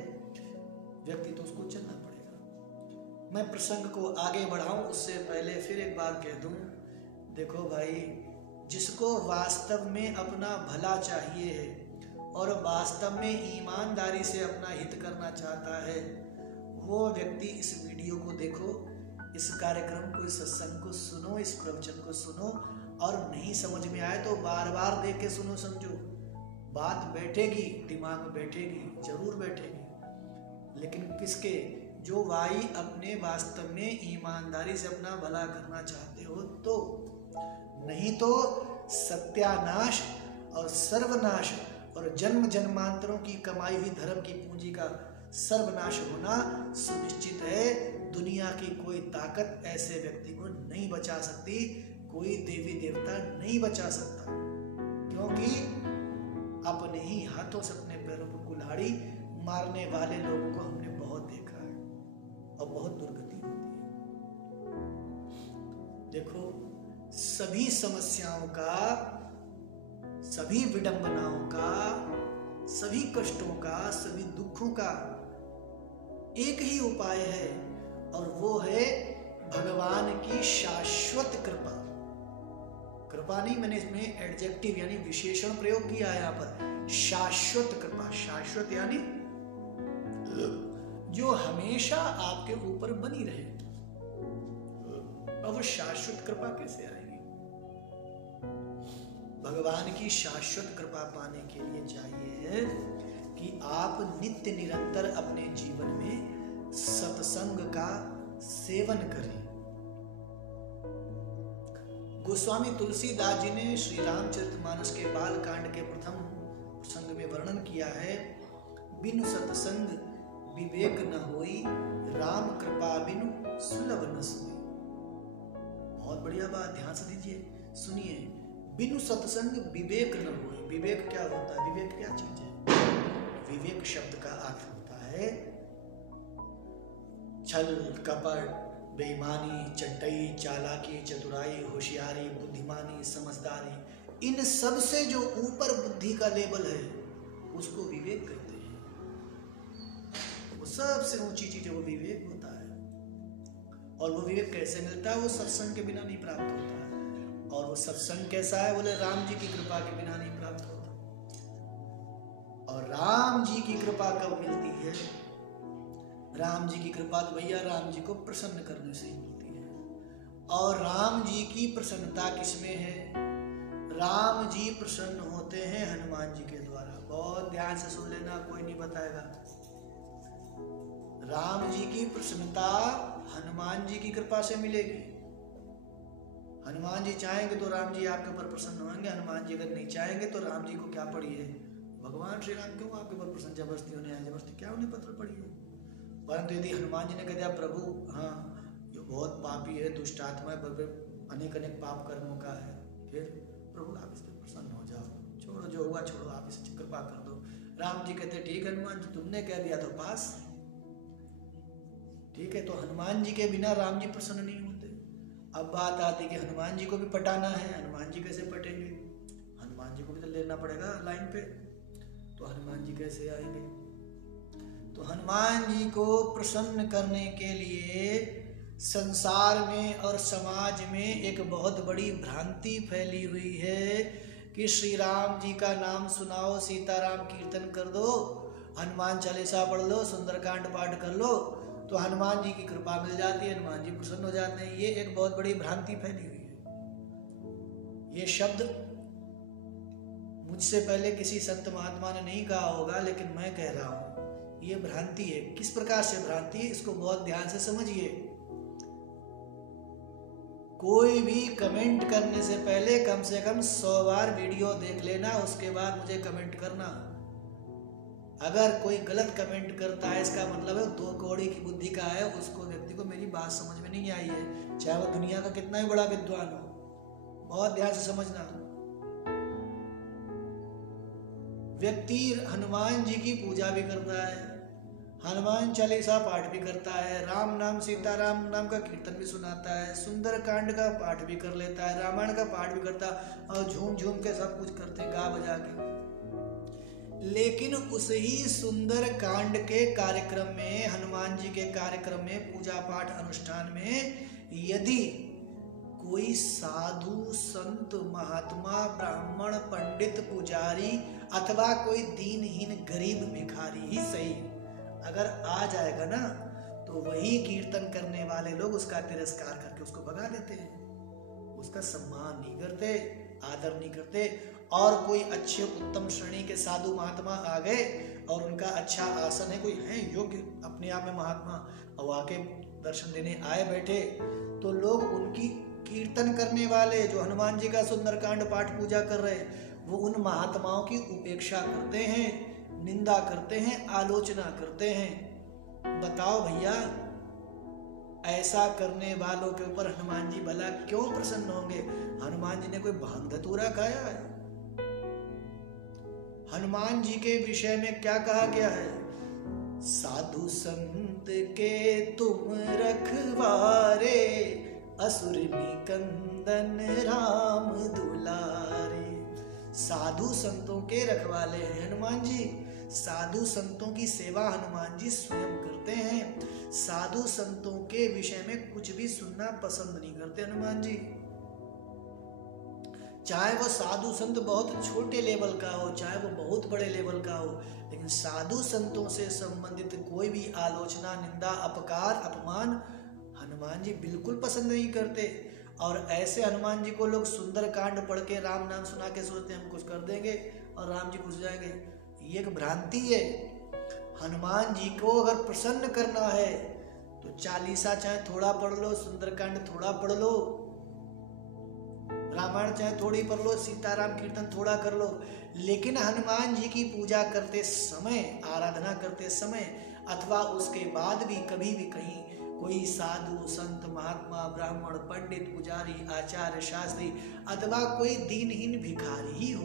व्यक्ति तो उसको चलना पड़ेगा। मैं प्रसंग को आगे बढ़ाऊं उससे पहले फिर एक बार कह दूं, देखो भाई, जिसको वास्तव में अपना भला चाहिए है और वास्तव में ईमानदारी से अपना हित करना चाहता है, वो व्यक्ति इस वीडियो को देखो, इस कार्यक्रम को, इस सत्संग को सुनो, इस प्रवचन को सुनो, और नहीं समझ में आए तो बार बार देख के सुनो, समझो। बात बैठेगी, दिमाग में बैठेगी, जरूर बैठेगी। लेकिन किसके? जो भाई अपने वास्तव में ईमानदारी से अपना भला करना चाहते हो तो, नहीं तो सत्यानाश और सर्वनाश और जन्म जन्मांतरों की कमाई हुई धर्म की पूंजी का सर्वनाश होना सुनिश्चित है। दुनिया की कोई ताकत ऐसे व्यक्ति को नहीं बचा सकती, कोई देवी देवता नहीं बचा सकता, क्योंकि अपने ही हाथों से अपने पैरों पर कुल्हाड़ी मारने वाले लोगों को हमने बहुत देखा है और बहुत दुर्गति होती है। देखो, सभी समस्याओं का, सभी विडंबनाओं का, सभी कष्टों का, सभी दुखों का एक ही उपाय है, और वो है भगवान की शाश्वत कृपा। कृपा नहीं, मैंने इसमें एडजेक्टिव यानी विशेषण प्रयोग किया है यहाँ पर। शाश्वत कृपा, शाश्वत यानी जो हमेशा आपके ऊपर बनी रहे। अब शाश्वत कृपा कैसे आएगी? भगवान की शाश्वत कृपा पाने के लिए चाहिए कि आप नित्य निरंतर अपने जीवन में सत्संग का सेवन करें। गोस्वामी तुलसीदास जी ने श्री रामचरितमानस के बाल कांड के प्रथम प्रसंग में वर्णन किया है, बिनु सत्संग विवेक न होई, राम कृपा बिनु सुलभ न सोई। बहुत बढ़िया बात, ध्यान से दीजिए, सुनिए। बिनु सत्संग विवेक न होई। विवेक क्या होता है? विवेक क्या चीज है? विवेक शब्द का अर्थ होता है छल, कपट, बेईमानी, चटई, चालाकी, चतुराई, होशियारी, बुद्धिमानी, समझदारी। इन सब से जो ऊपर बुद्धि का लेवल है उसको विवेक कहते हैं। वो सबसे ऊंची चीज है, वो विवेक होता है। और वो विवेक कैसे मिलता है? वो सत्संग के बिना नहीं प्राप्त होता है। और वो सत्संग कैसा है? बोले राम जी की कृपा के बिना नहीं प्राप्त होता। और राम जी की कृपा कब मिलती है? राम जी की कृपा तो भैया राम जी को प्रसन्न करने से ही मिलती है। और राम जी की प्रसन्नता किसमें है? राम जी प्रसन्न होते हैं हनुमान जी के द्वारा। बहुत ध्यान से सुन लेना, कोई नहीं बताएगा। राम जी की प्रसन्नता हनुमान जी की कृपा से मिलेगी। हनुमान जी चाहेंगे तो राम जी आपके ऊपर प्रसन्न होंगे, हनुमान जी अगर नहीं चाहेंगे तो राम जी को क्या पड़ी है, भगवान श्री राम क्यों आपके ऊपर प्रसन्न जबरदस्ती होने आए, जबरदस्ती क्या उन्हें पत्र पड़ी है। परंतु यदि हनुमान जी ने कह दिया प्रभु हाँ ये बहुत पापी है, दुष्ट आत्मा है, अनेक अनेक पाप कर्मों का है, फिर प्रभु आप इस पर प्रसन्न हो जाओ, छोड़ो जो हुआ छोड़ो, आप इसे कृपा कर दो। राम जी कहते ठीक है हनुमान जी, तुमने कह दिया तो पास, ठीक है। तो हनुमान जी के बिना राम जी प्रसन्न नहीं होते। अब बात आती कि हनुमान जी को भी पटाना है, हनुमान जी कैसे पटेंगे, हनुमान जी को भी तो लेना पड़ेगा लाइन पे, तो हनुमान जी कैसे आएंगे। तो हनुमान जी को प्रसन्न करने के लिए संसार में और समाज में एक बहुत बड़ी भ्रांति फैली हुई है कि श्री राम जी का नाम सुनाओ, सीताराम कीर्तन कर दो, हनुमान चालीसा पढ़ लो, सुंदरकांड पाठ कर लो तो हनुमान जी की कृपा मिल जाती है, हनुमान जी प्रसन्न हो जाते हैं। ये एक बहुत बड़ी भ्रांति फैली हुई है। ये शब्द मुझसे पहले किसी संत महात्मा ने नहीं कहा होगा, लेकिन मैं कह रहा हूं, ये भ्रांति है। किस प्रकार से भ्रांति है, इसको बहुत ध्यान से समझिए। कोई भी कमेंट करने से पहले कम से कम 100 बार वीडियो देख लेना, उसके बाद मुझे कमेंट करना। अगर कोई गलत कमेंट करता है इसका मतलब है 2 कौड़ी की बुद्धि का है, उसको व्यक्ति को मेरी बात समझ में नहीं आई है, चाहे वो दुनिया का कितना ही बड़ा विद्वान हो। बहुत ध्यान से समझना। व्यक्ति हनुमान जी की पूजा भी करता है, हनुमान चालीसा पाठ भी करता है, राम नाम सीताराम नाम का कीर्तन भी सुनाता है, सुंदर कांड का पाठ भी कर लेता है, रामायण का पाठ भी करता है, और झूम झूम के सब कुछ करते हैं, गा बजा के। लेकिन उस ही सुंदर कांड के कार्यक्रम में, हनुमान जी के कार्यक्रम में, पूजा पाठ अनुष्ठान में यदि कोई साधु संत महात्मा ब्राह्मण पंडित पुजारी अथवा कोई दीनहीन गरीब भिखारी ही सही अगर आ जाएगा ना, तो वही कीर्तन करने वाले लोग उसका तिरस्कार करके उसको भगा देते हैं, उसका सम्मान नहीं करते, आदर नहीं करते। और कोई अच्छे उत्तम श्रेणी के साधु महात्मा आ गए और उनका अच्छा आसन है, कोई है योग्य अपने आप में महात्मा, और आके दर्शन देने आए बैठे, तो लोग उनकी कीर्तन करने वाले जो हनुमान जी का सुंदरकांड पाठ पूजा कर रहे, वो उन महात्माओं की उपेक्षा करते हैं, निंदा करते हैं, आलोचना करते हैं। बताओ भैया, ऐसा करने वालों के ऊपर हनुमान जी भला क्यों प्रसन्न होंगे? हनुमान जी ने कोई भांग धतूरा खाया है? हनुमान जी के विषय में क्या कहा गया है? साधु संत के तुम रखवारे, असुर निकंदन राम दुलारे। साधु संतों के रखवाले हैं हनुमान जी। साधु संतों की सेवा हनुमान जी स्वयं करते हैं। साधु संतों के विषय में कुछ भी सुनना पसंद नहीं करते हनुमान जी। चाहे वो साधु संत बहुत छोटे लेवल का हो, चाहे वो बहुत बड़े लेवल का हो, लेकिन साधु संतों से संबंधित कोई भी आलोचना, निंदा, अपकार, अपमान हनुमान जी बिल्कुल पसंद नहीं करते। और ऐसे हनुमान जी को लोग सुंदर कांड पढ़ के राम नाम सुना के सोचते हैं हम कुछ कर देंगे और राम जी खुश जाएंगे। ये एक भ्रांति है। हनुमान जी को अगर प्रसन्न करना है तो चालीसा चाहे थोड़ा पढ़ लो, सुंदरकांड थोड़ा पढ़ लो, रामायण चाहे थोड़ी पढ़ लो, सीताराम कीर्तन थोड़ा कर लो, लेकिन हनुमान जी की पूजा करते समय, आराधना करते समय अथवा उसके बाद भी कभी भी कहीं कोई साधु संत महात्मा ब्राह्मण पंडित पुजारी आचार्य शास्त्री अथवा कोई दीनहीन भिखारी ही हो,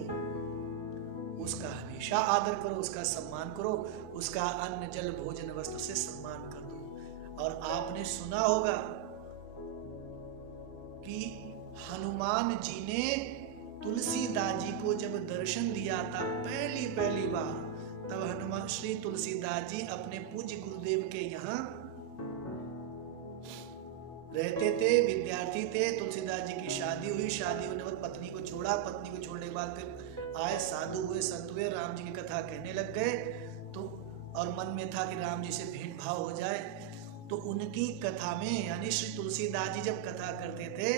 उसका हमेशा आदर करो, उसका सम्मान करो, उसका अन्न जल भोजन वस्त्र से सम्मान कर दो। और आपने सुना होगा कि हनुमान जी ने तुलसीदास जी को जब दर्शन दिया था पहली बार, तब हनुमान श्री तुलसीदास जी अपने पूज्य गुरुदेव के यहाँ रहते थे, विद्यार्थी थे। तुलसीदास जी की शादी हुई, शादी होने के बाद पत्नी को छोड़ा, पत्नी को छोड़ने के बाद फिर आए, साधु हुए, संत हुए, राम जी की कथा कहने लग गए। तो और मन में था कि राम जी से भेंट भाव हो जाए। तो उनकी कथा में, यानी श्री तुलसीदास जी जब कथा करते थे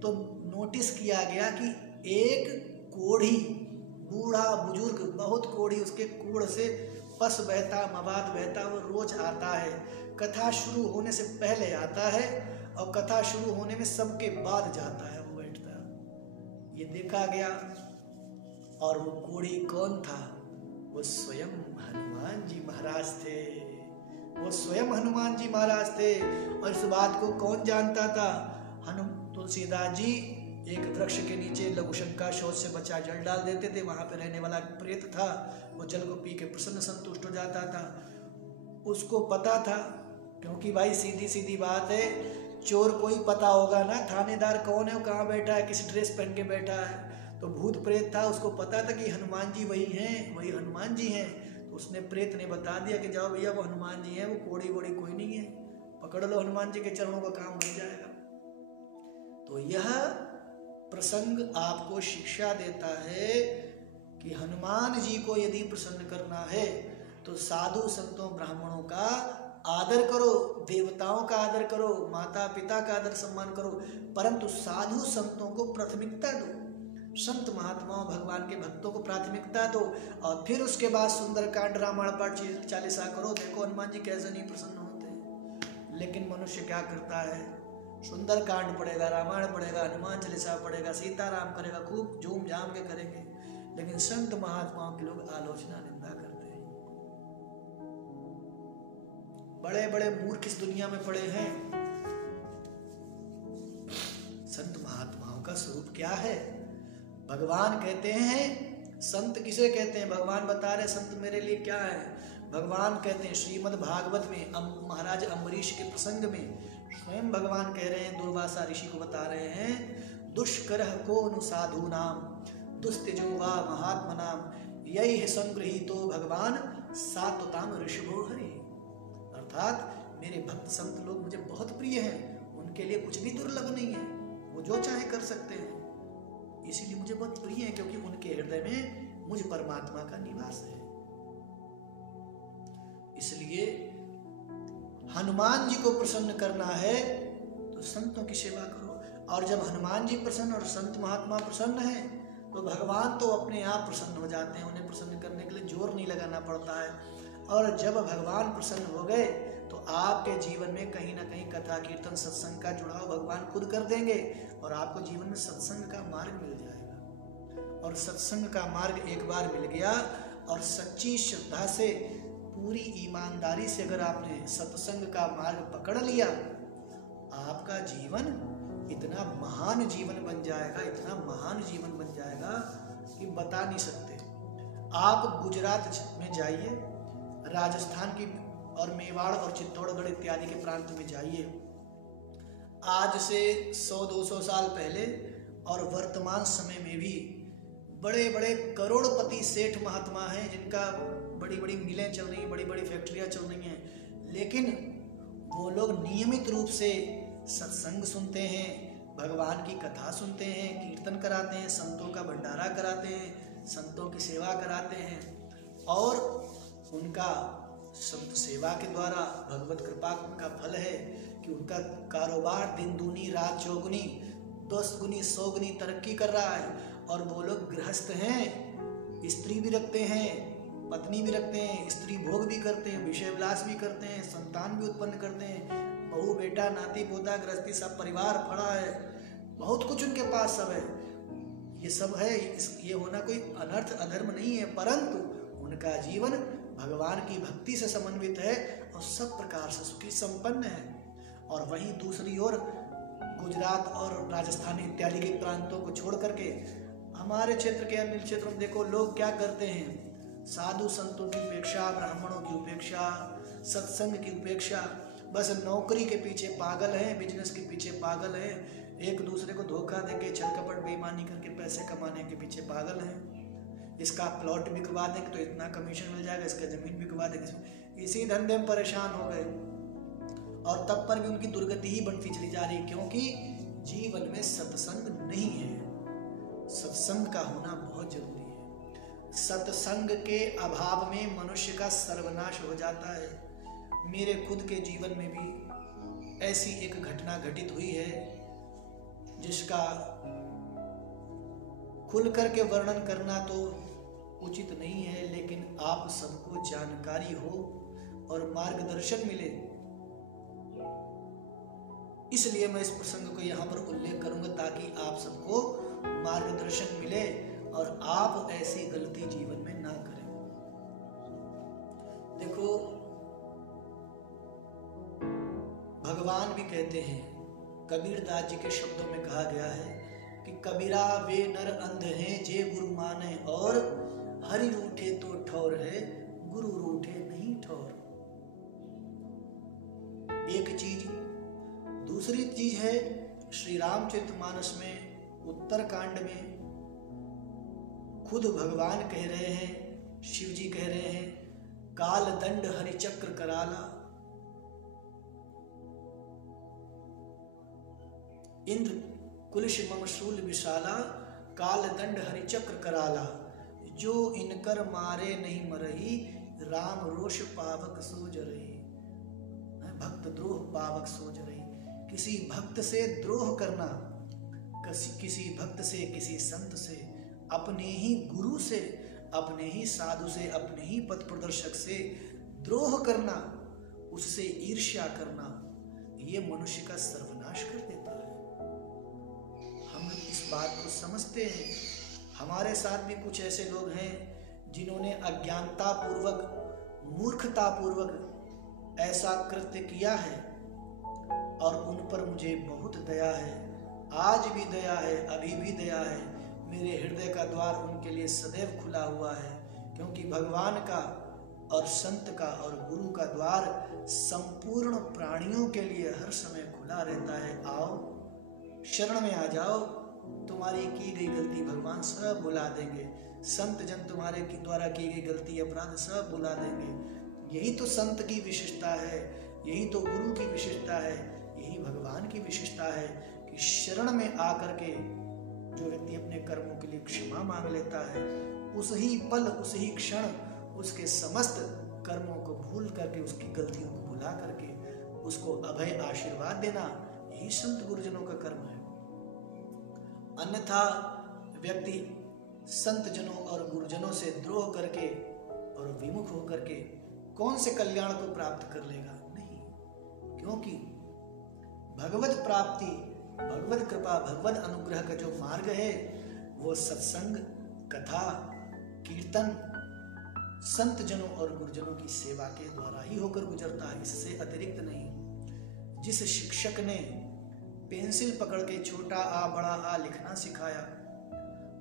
तो नोटिस किया गया कि एक कोढ़ी बूढ़ा बुजुर्ग, बहुत कोढ़ी, उसके कूढ़ से पस बहता, मवाद बहता, वो रोज आता है। कथा शुरू होने से पहले आता है और कथा शुरू होने में सबके बाद जाता है, वो बैठता है। ये देखा गया। और वो कोढ़ी कौन था? वो स्वयं हनुमान जी महाराज थे। वो स्वयं हनुमान जी महाराज थे। और इस बात को कौन जानता था? तुलसीदास जी एक वृक्ष के नीचे लघुशंका शोध से बचा जल डाल देते थे। वहां पे रहने वाला प्रेत था, वो जल को पी के प्रसन्न संतुष्ट हो जाता था। उसको पता था, क्योंकि भाई सीधी सीधी बात है, चोर कोई पता होगा ना, थानेदार कौन है, वो कहाँ बैठा है, किस ड्रेस पहन के बैठा है। तो भूत प्रेत था, उसको पता था कि हनुमान जी वही हैं, वही हनुमान जी हैं। तो उसने, प्रेत ने बता दिया कि जाओ भैया वो हनुमान जी हैं, वो कोड़ी वोड़ी कोई नहीं है, पकड़ लो हनुमान जी के चरणों का, काम बन जाएगा। तो यह प्रसंग आपको शिक्षा देता है कि हनुमान जी को यदि प्रसन्न करना है तो साधु संतों ब्राह्मणों का आदर करो, देवताओं का आदर करो, माता पिता का आदर सम्मान करो, परंतु साधु संतों को प्राथमिकता दो, संत महात्माओं भगवान के भक्तों को प्राथमिकता दो। और फिर उसके बाद सुंदरकांड रामायण पाठ चालीसा करो। देखो हनुमान जी कैसे नहीं प्रसन्न होते। लेकिन मनुष्य क्या करता है? सुंदरकांड पढ़ेगा, रामायण पढ़ेगा, हनुमान चालीसा पढ़ेगा, सीताराम करेगा, खूब झूम झाम के करेंगे, लेकिन संत महात्माओं के लोग आलोचना निंदा करते हैं। बड़े बड़े मूर्ख इस दुनिया में पड़े हैं। संत महात्माओं का स्वरूप क्या है? भगवान कहते हैं, संत किसे कहते हैं? भगवान बता रहे संत मेरे लिए क्या है। भगवान कहते हैं श्रीमद् भागवत में महाराज अम्बरीश के प्रसंग में स्वयं भगवान कह रहे हैं, दुर्वासा ऋषि को बता रहे हैं, दुष्करः को नु साधु नाम दुस्त्यजो वा महात्मा नाम यही संगृहीतो भगवान सात्वताम ऋषभो हरि। अर्थात मेरे भक्त संत लोग मुझे बहुत प्रिय हैं, उनके लिए कुछ भी दुर्लभ नहीं है, वो जो चाहे कर सकते हैं, इसीलिए मुझे बहुत प्रिय है, क्योंकि उनके हृदय में मुझ परमात्मा का निवास है। इसलिए हनुमान जी को प्रसन्न करना है तो संतों की सेवा करो। और जब हनुमान जी प्रसन्न और संत महात्मा प्रसन्न हैं तो भगवान तो अपने आप प्रसन्न हो जाते हैं। उन्हें प्रसन्न करने के लिए जोर नहीं लगाना पड़ता है। और जब भगवान प्रसन्न हो गए तो आपके जीवन में कहीं ना कहीं कथा कीर्तन सत्संग का जुड़ाव भगवान खुद कर देंगे और आपको जीवन में सत्संग का मार्ग मिल जाएगा। और सत्संग का मार्ग एक बार मिल गया और सच्ची श्रद्धा से, पूरी ईमानदारी से अगर आपने सत्संग का मार्ग पकड़ लिया, आपका जीवन इतना महान जीवन बन जाएगा, इतना महान जीवन बन जाएगा कि बता नहीं सकते। आप गुजरात में जाइए, राजस्थान की और मेवाड़ और चित्तौड़गढ़ इत्यादि के प्रांत में जाइए। आज से 100-200 साल पहले और वर्तमान समय में भी बड़े बड़े करोड़पति सेठ महात्मा हैं जिनका बड़ी बड़ी मिलें चल रही हैं, बड़ी बड़ी फैक्ट्रियां चल रही हैं, लेकिन वो लोग नियमित रूप से सत्संग सुनते हैं, भगवान की कथा सुनते हैं, कीर्तन कराते हैं, संतों का भंडारा कराते हैं, संतों की सेवा कराते हैं। और उनका संत सेवा के द्वारा भगवत कृपा का फल है कि उनका कारोबार दिन दूनी रात चौगुनी 10 गुनी 100 गुनी तरक्की कर रहा है। और वो लोग गृहस्थ हैं, स्त्री भी रखते हैं, पत्नी भी रखते हैं, स्त्री भोग भी करते हैं, विषय विलास भी करते हैं, संतान भी उत्पन्न करते हैं, बहू बेटा नाती पोता गृहस्थी सब परिवार पड़ा है, बहुत कुछ उनके पास सब है। ये सब है, ये होना कोई अनर्थ अधर्म नहीं है, परंतु उनका जीवन भगवान की भक्ति से समन्वित है और सब प्रकार से सुखी संपन्न है। और वहीं दूसरी ओर गुजरात और राजस्थान इत्यादि के प्रांतों को छोड़ करके हमारे क्षेत्र के अन्य क्षेत्रों में देखो लोग क्या करते हैं, साधु संतों की उपेक्षा, ब्राह्मणों की उपेक्षा, सत्संग की उपेक्षा, बस नौकरी के पीछे पागल है, बिजनेस के पीछे पागल है, एक दूसरे को धोखा देके छल कपट बेईमानी करके पैसे कमाने के पीछे पागल है। इसका प्लॉट बिकवा देंगे तो इतना कमीशन मिल जाएगा, इसका जमीन बिकवा देंगे, इसी धंधे में परेशान हो गए। और तब पर भी उनकी दुर्गति ही बढ़ती चली जा रही, क्योंकि जीवन में सत्संग नहीं है। सत्संग का होना बहुत जरूरी है। सत्संग के अभाव में मनुष्य का सर्वनाश हो जाता है। मेरे खुद के जीवन में भी ऐसी एक घटना घटित हुई है जिसका खुल करके वर्णन करना तो उचित नहीं है, लेकिन आप सबको जानकारी हो और मार्गदर्शन मिले, इसलिए मैं इस प्रसंग को यहाँ पर उल्लेख करूंगा ताकि आप सबको मार्गदर्शन मिले और आप ऐसी गलती जीवन में ना करें। देखो, भगवान भी कहते हैं, कबीरदास जी के शब्दों में कहा गया है कि कबीरा वे नर अंध हैं जे गुरु माने, और हरि रूठे तो ठौर है, गुरु रूठे नहीं ठौर। एक चीज। दूसरी चीज है श्री रामचरितमानस में उत्तरकांड में खुद भगवान कह रहे हैं, शिव जी कह रहे हैं, काल दंड हरि चक्र कराला, इंद्र कुलिश ममशूल विशाला, काल दंड हरि चक्र कराला, जो इनकर मारे नहीं मरही, राम रोष पावक सोज रही। भक्त द्रोह पावक सोज रही। किसी भक्त से द्रोह करना, किसी भक्त से, किसी संत से, अपने ही गुरु से, अपने ही साधु से, अपने ही पथ प्रदर्शक से द्रोह करना, उससे ईर्ष्या करना, ये मनुष्य का सर्वनाश कर देता है। हम इस बात को समझते हैं। हमारे साथ भी कुछ ऐसे लोग हैं जिन्होंने अज्ञानता पूर्वक, मूर्खता पूर्वक ऐसा कृत्य किया है और उन पर मुझे बहुत दया है, आज भी दया है, अभी भी दया है। मेरे हृदय का द्वार उनके लिए सदैव खुला हुआ है, क्योंकि भगवान का और संत का और गुरु का द्वार संपूर्ण प्राणियों के लिए हर समय खुला रहता है। आओ, शरण में आ जाओ, तुम्हारी की गई गलती भगवान सब भुला देंगे। संत जन तुम्हारे द्वारा की गई गलती, अपराध सब भुला देंगे। यही तो संत की विशेषता है, यही तो गुरु की विशेषता है, यही भगवान की विशेषता है कि शरण में आकर के जो व्यक्ति अपने कर्मों के लिए क्षमा मांग लेता है, उस ही पल, उस ही क्षण उसके समस्त कर्मों को भूल करके, उसकी गलतियों को भुला करके उसको अभय आशीर्वाद देना, यही संत गुरुजनों का कर्म है। अन्यथा व्यक्ति संत जनों और गुरुजनों से द्रोह करके और विमुख होकर के कौन से कल्याण को प्राप्त कर लेगा? नहीं, क्योंकि भगवत प्राप्ति, भगवत कृपा, भगवत अनुग्रह का जो मार्ग है वो सत्संग, कथा, कीर्तन, संत जनों और गुरुजनों की सेवा के द्वारा ही होकर गुजरता है, इससे अतिरिक्त नहीं। जिस शिक्षक ने पेंसिल पकड़ के छोटा आ बड़ा आ लिखना सिखाया,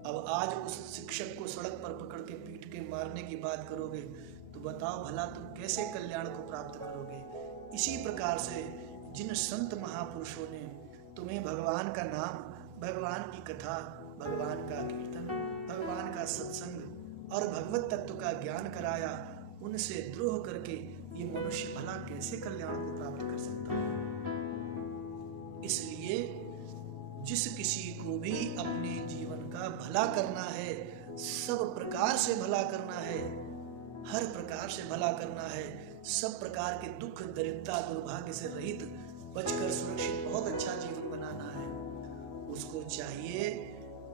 अब आज उस शिक्षक को सड़क पर पकड़ के पीट के मारने की बात करोगे तो बताओ भला तुम कैसे कल्याण को प्राप्त करोगे? इसी प्रकार से जिन संत महापुरुषों ने तुम्हें भगवान का नाम, भगवान की कथा, भगवान का कीर्तन, भगवान का सत्संग और भगवत तत्व का ज्ञान कराया, उनसे द्रोह करके ये मनुष्य भला कैसे कल्याण को प्राप्त कर सकता है? इसलिए जिस किसी को भी अपने जीवन का भला करना है, सब प्रकार से भला करना है, हर प्रकार से भला करना है, सब प्रकार के दुख, दरिद्रता, दुर्भाग्य से रहित, बचकर सुरक्षित बहुत अच्छा जीवन बनाना है, उसको चाहिए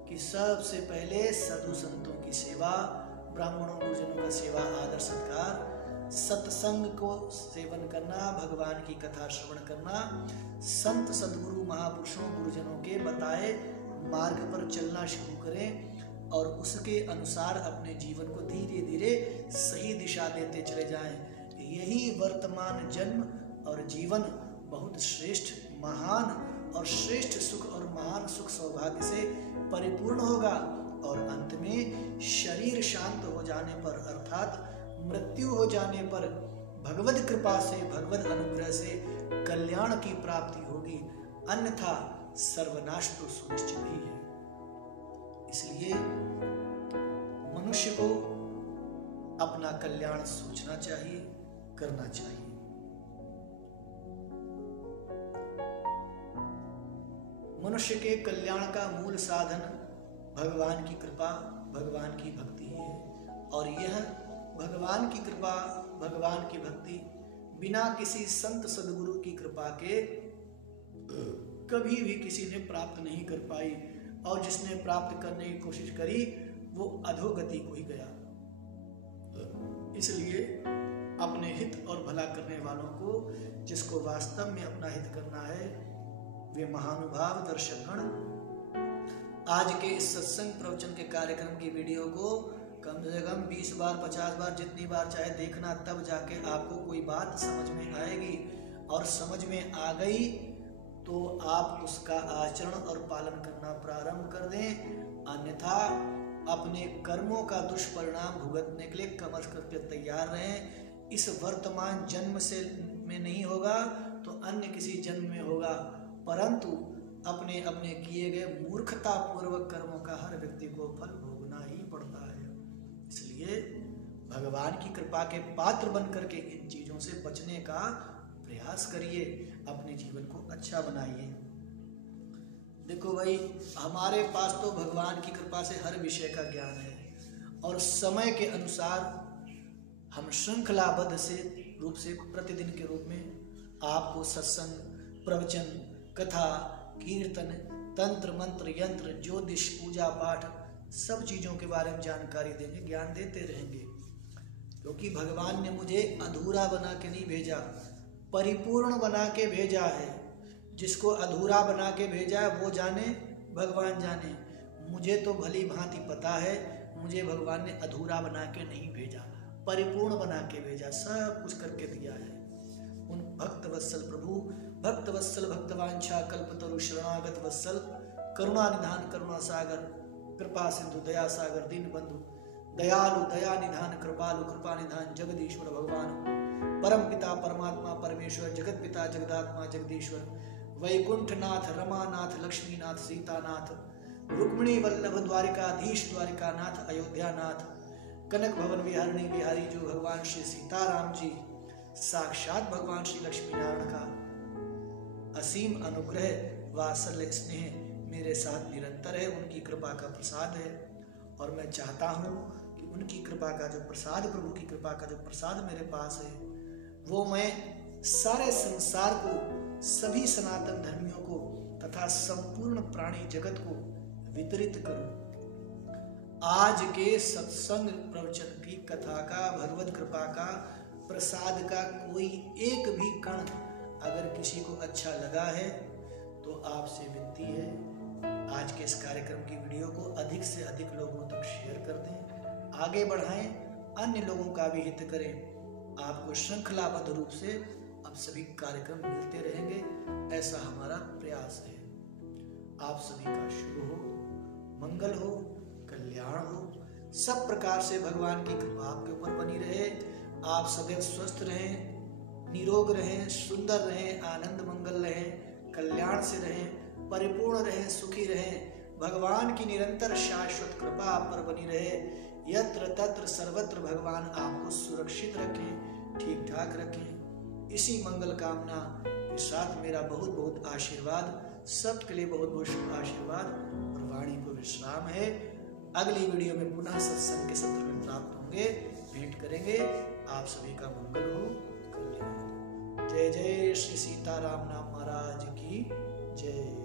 कि सबसे पहले साधु संतों की सेवा, ब्राह्मणों गुरुजनों का सेवा, आदर सत्कार, सत्संग को सेवन करना, भगवान की कथा श्रवण करना, संत सद्गुरु महापुरुषों गुरुजनों के बताए मार्ग पर चलना शुरू करें और उसके अनुसार अपने जीवन को धीरे धीरे सही दिशा देते चले जाएं। यही वर्तमान जन्म और जीवन बहुत श्रेष्ठ, महान और श्रेष्ठ सुख और महान सुख सौभाग्य से परिपूर्ण होगा और अंत में शरीर शांत हो जाने पर, अर्थात मृत्यु हो जाने पर भगवत कृपा से, भगवत अनुग्रह से कल्याण की प्राप्ति होगी, अन्यथा सर्वनाश तो सुनिश्चित ही है। इसलिए मनुष्य को अपना कल्याण सोचना चाहिए, करना चाहिए। मनुष्य के कल्याण का मूल साधन भगवान की कृपा, भगवान की भक्ति है और यह भगवान की कृपा, भगवान की भक्ति बिना किसी संत सद्गुरु की कृपा के कभी भी किसी ने प्राप्त नहीं कर पाई और जिसने प्राप्त करने की कोशिश करी वो अधोगति को ही गया। इसलिए अपने हित और भला करने वालों को, जिसको वास्तव में अपना हित करना है, वे महानुभाव दर्शकगण आज के इस सत्संग प्रवचन के कार्यक्रम की वीडियो को कम से कम 20 बार 50 बार जितनी बार चाहे देखना, तब जाके आपको कोई बात समझ में आएगी। और समझ में आ गई तो आप उसका आचरण और पालन करना प्रारंभ कर दें, अन्यथा अपने कर्मों का दुष्परिणाम भुगतने के लिए कमर करके तैयार रहें। इस वर्तमान जन्म से में नहीं होगा तो अन्य किसी जन्म में होगा, परंतु अपने अपने किए गए मूर्खता पूर्वक कर्मों का हर व्यक्ति को फल भोगना ही पड़ता है। इसलिए भगवान की कृपा के पात्र बन करके इन चीजों से बचने का प्रयास करिए, अपने जीवन को अच्छा बनाइए। देखो भाई, हमारे पास तो भगवान की कृपा से हर विषय का ज्ञान है और समय के अनुसार हम श्रृंखलाबद्ध से रूप से प्रतिदिन के रूप में आपको सत्संग, प्रवचन, कथा, कीर्तन, तंत्र, मंत्र, यंत्र, ज्योतिष, पूजा पाठ सब चीज़ों के बारे में जानकारी देंगे, ज्ञान देते रहेंगे। क्योंकि भगवान ने मुझे अधूरा बना के नहीं भेजा, परिपूर्ण बना के भेजा है। जिसको अधूरा बना के भेजा है वो जाने, भगवान जाने। मुझे तो भली भांति पता है, मुझे भगवान ने अधूरा बना के नहीं भेजा, परिपूर्ण बना के भेजा, सब कुछ करके दिया है। उन भक्त वत्सल प्रभु, भक्त वत्सल, भक्तवांछा कल्पतरु, शरणागत वत्सल, करुणा निधान, करुणा सागर, कृपा सिंधु, दया सागर, दीन बंधु, दयालु, दया निधान, कृपालु, कृपा निधान, जगदीश्वर भगवान, परम पिता परमात्मा परमेश्वर, जगत पिता जगदात्मा जगदीश्वर, वैकुंठनाथ, रमानाथ, लक्ष्मीनाथ, सीतानाथ, रुक्मिणी वल्लभ, द्वारिकाधीश, द्वारिकानाथ, अयोध्यानाथ, कनक भवन विहारिणी बिहारी, जो भगवान श्री सीताराम जी साक्षात भगवान श्री लक्ष्मी नारायण का असीम अनुग्रह, वात्सल्य, स्नेह मेरे साथ निरंतर है। उनकी कृपा का प्रसाद है और मैं चाहता हूँ कि उनकी कृपा का जो प्रसाद, प्रभु की कृपा का जो प्रसाद मेरे पास है, वो मैं सारे संसार को, सभी सनातन धर्मियों को तथा संपूर्ण प्राणी जगत को वितरित करूं। आज के सत्संग प्रवचन की कथा का, भगवत कृपा का, प्रसाद का कोई एक भी कण अगर किसी को अच्छा लगा है तो आपसे विनती है, आज के इस कार्यक्रम की वीडियो को अधिक से अधिक लोगों तक शेयर कर दें, आगे बढ़ाएं, अन्य लोगों का भी हित करें। आपको श्रृंखलाबद्ध रूप से अब सभी कार्यक्रम मिलते रहेंगे, ऐसा हमारा प्रयास है। आप सभी का शुभ हो, मंगल हो, कल्याण हो, सब प्रकार से भगवान की कृपा आपके ऊपर बनी रहे। आप सदैव स्वस्थ रहें, निरोग रहें, सुंदर रहें, आनंद मंगल रहें, कल्याण से रहें, परिपूर्ण रहें, सुखी रहें। भगवान की निरंतर शाश्वत कृपा आप पर बनी रहे। यत्र तत्र सर्वत्र भगवान आपको सुरक्षित रखें, ठीक ठाक रखें। इसी मंगल कामना के साथ मेरा बहुत बहुत आशीर्वाद, सबके लिए बहुत बहुत आशीर्वाद, और वाणी को विश्राम है। अगली वीडियो में पुनः सत्संग के सत्र में प्राप्त होंगे, भेंट करेंगे। आप सभी का मंगल हो, कल्याण। जय जय श्री सीताराम नाम महाराज की जय।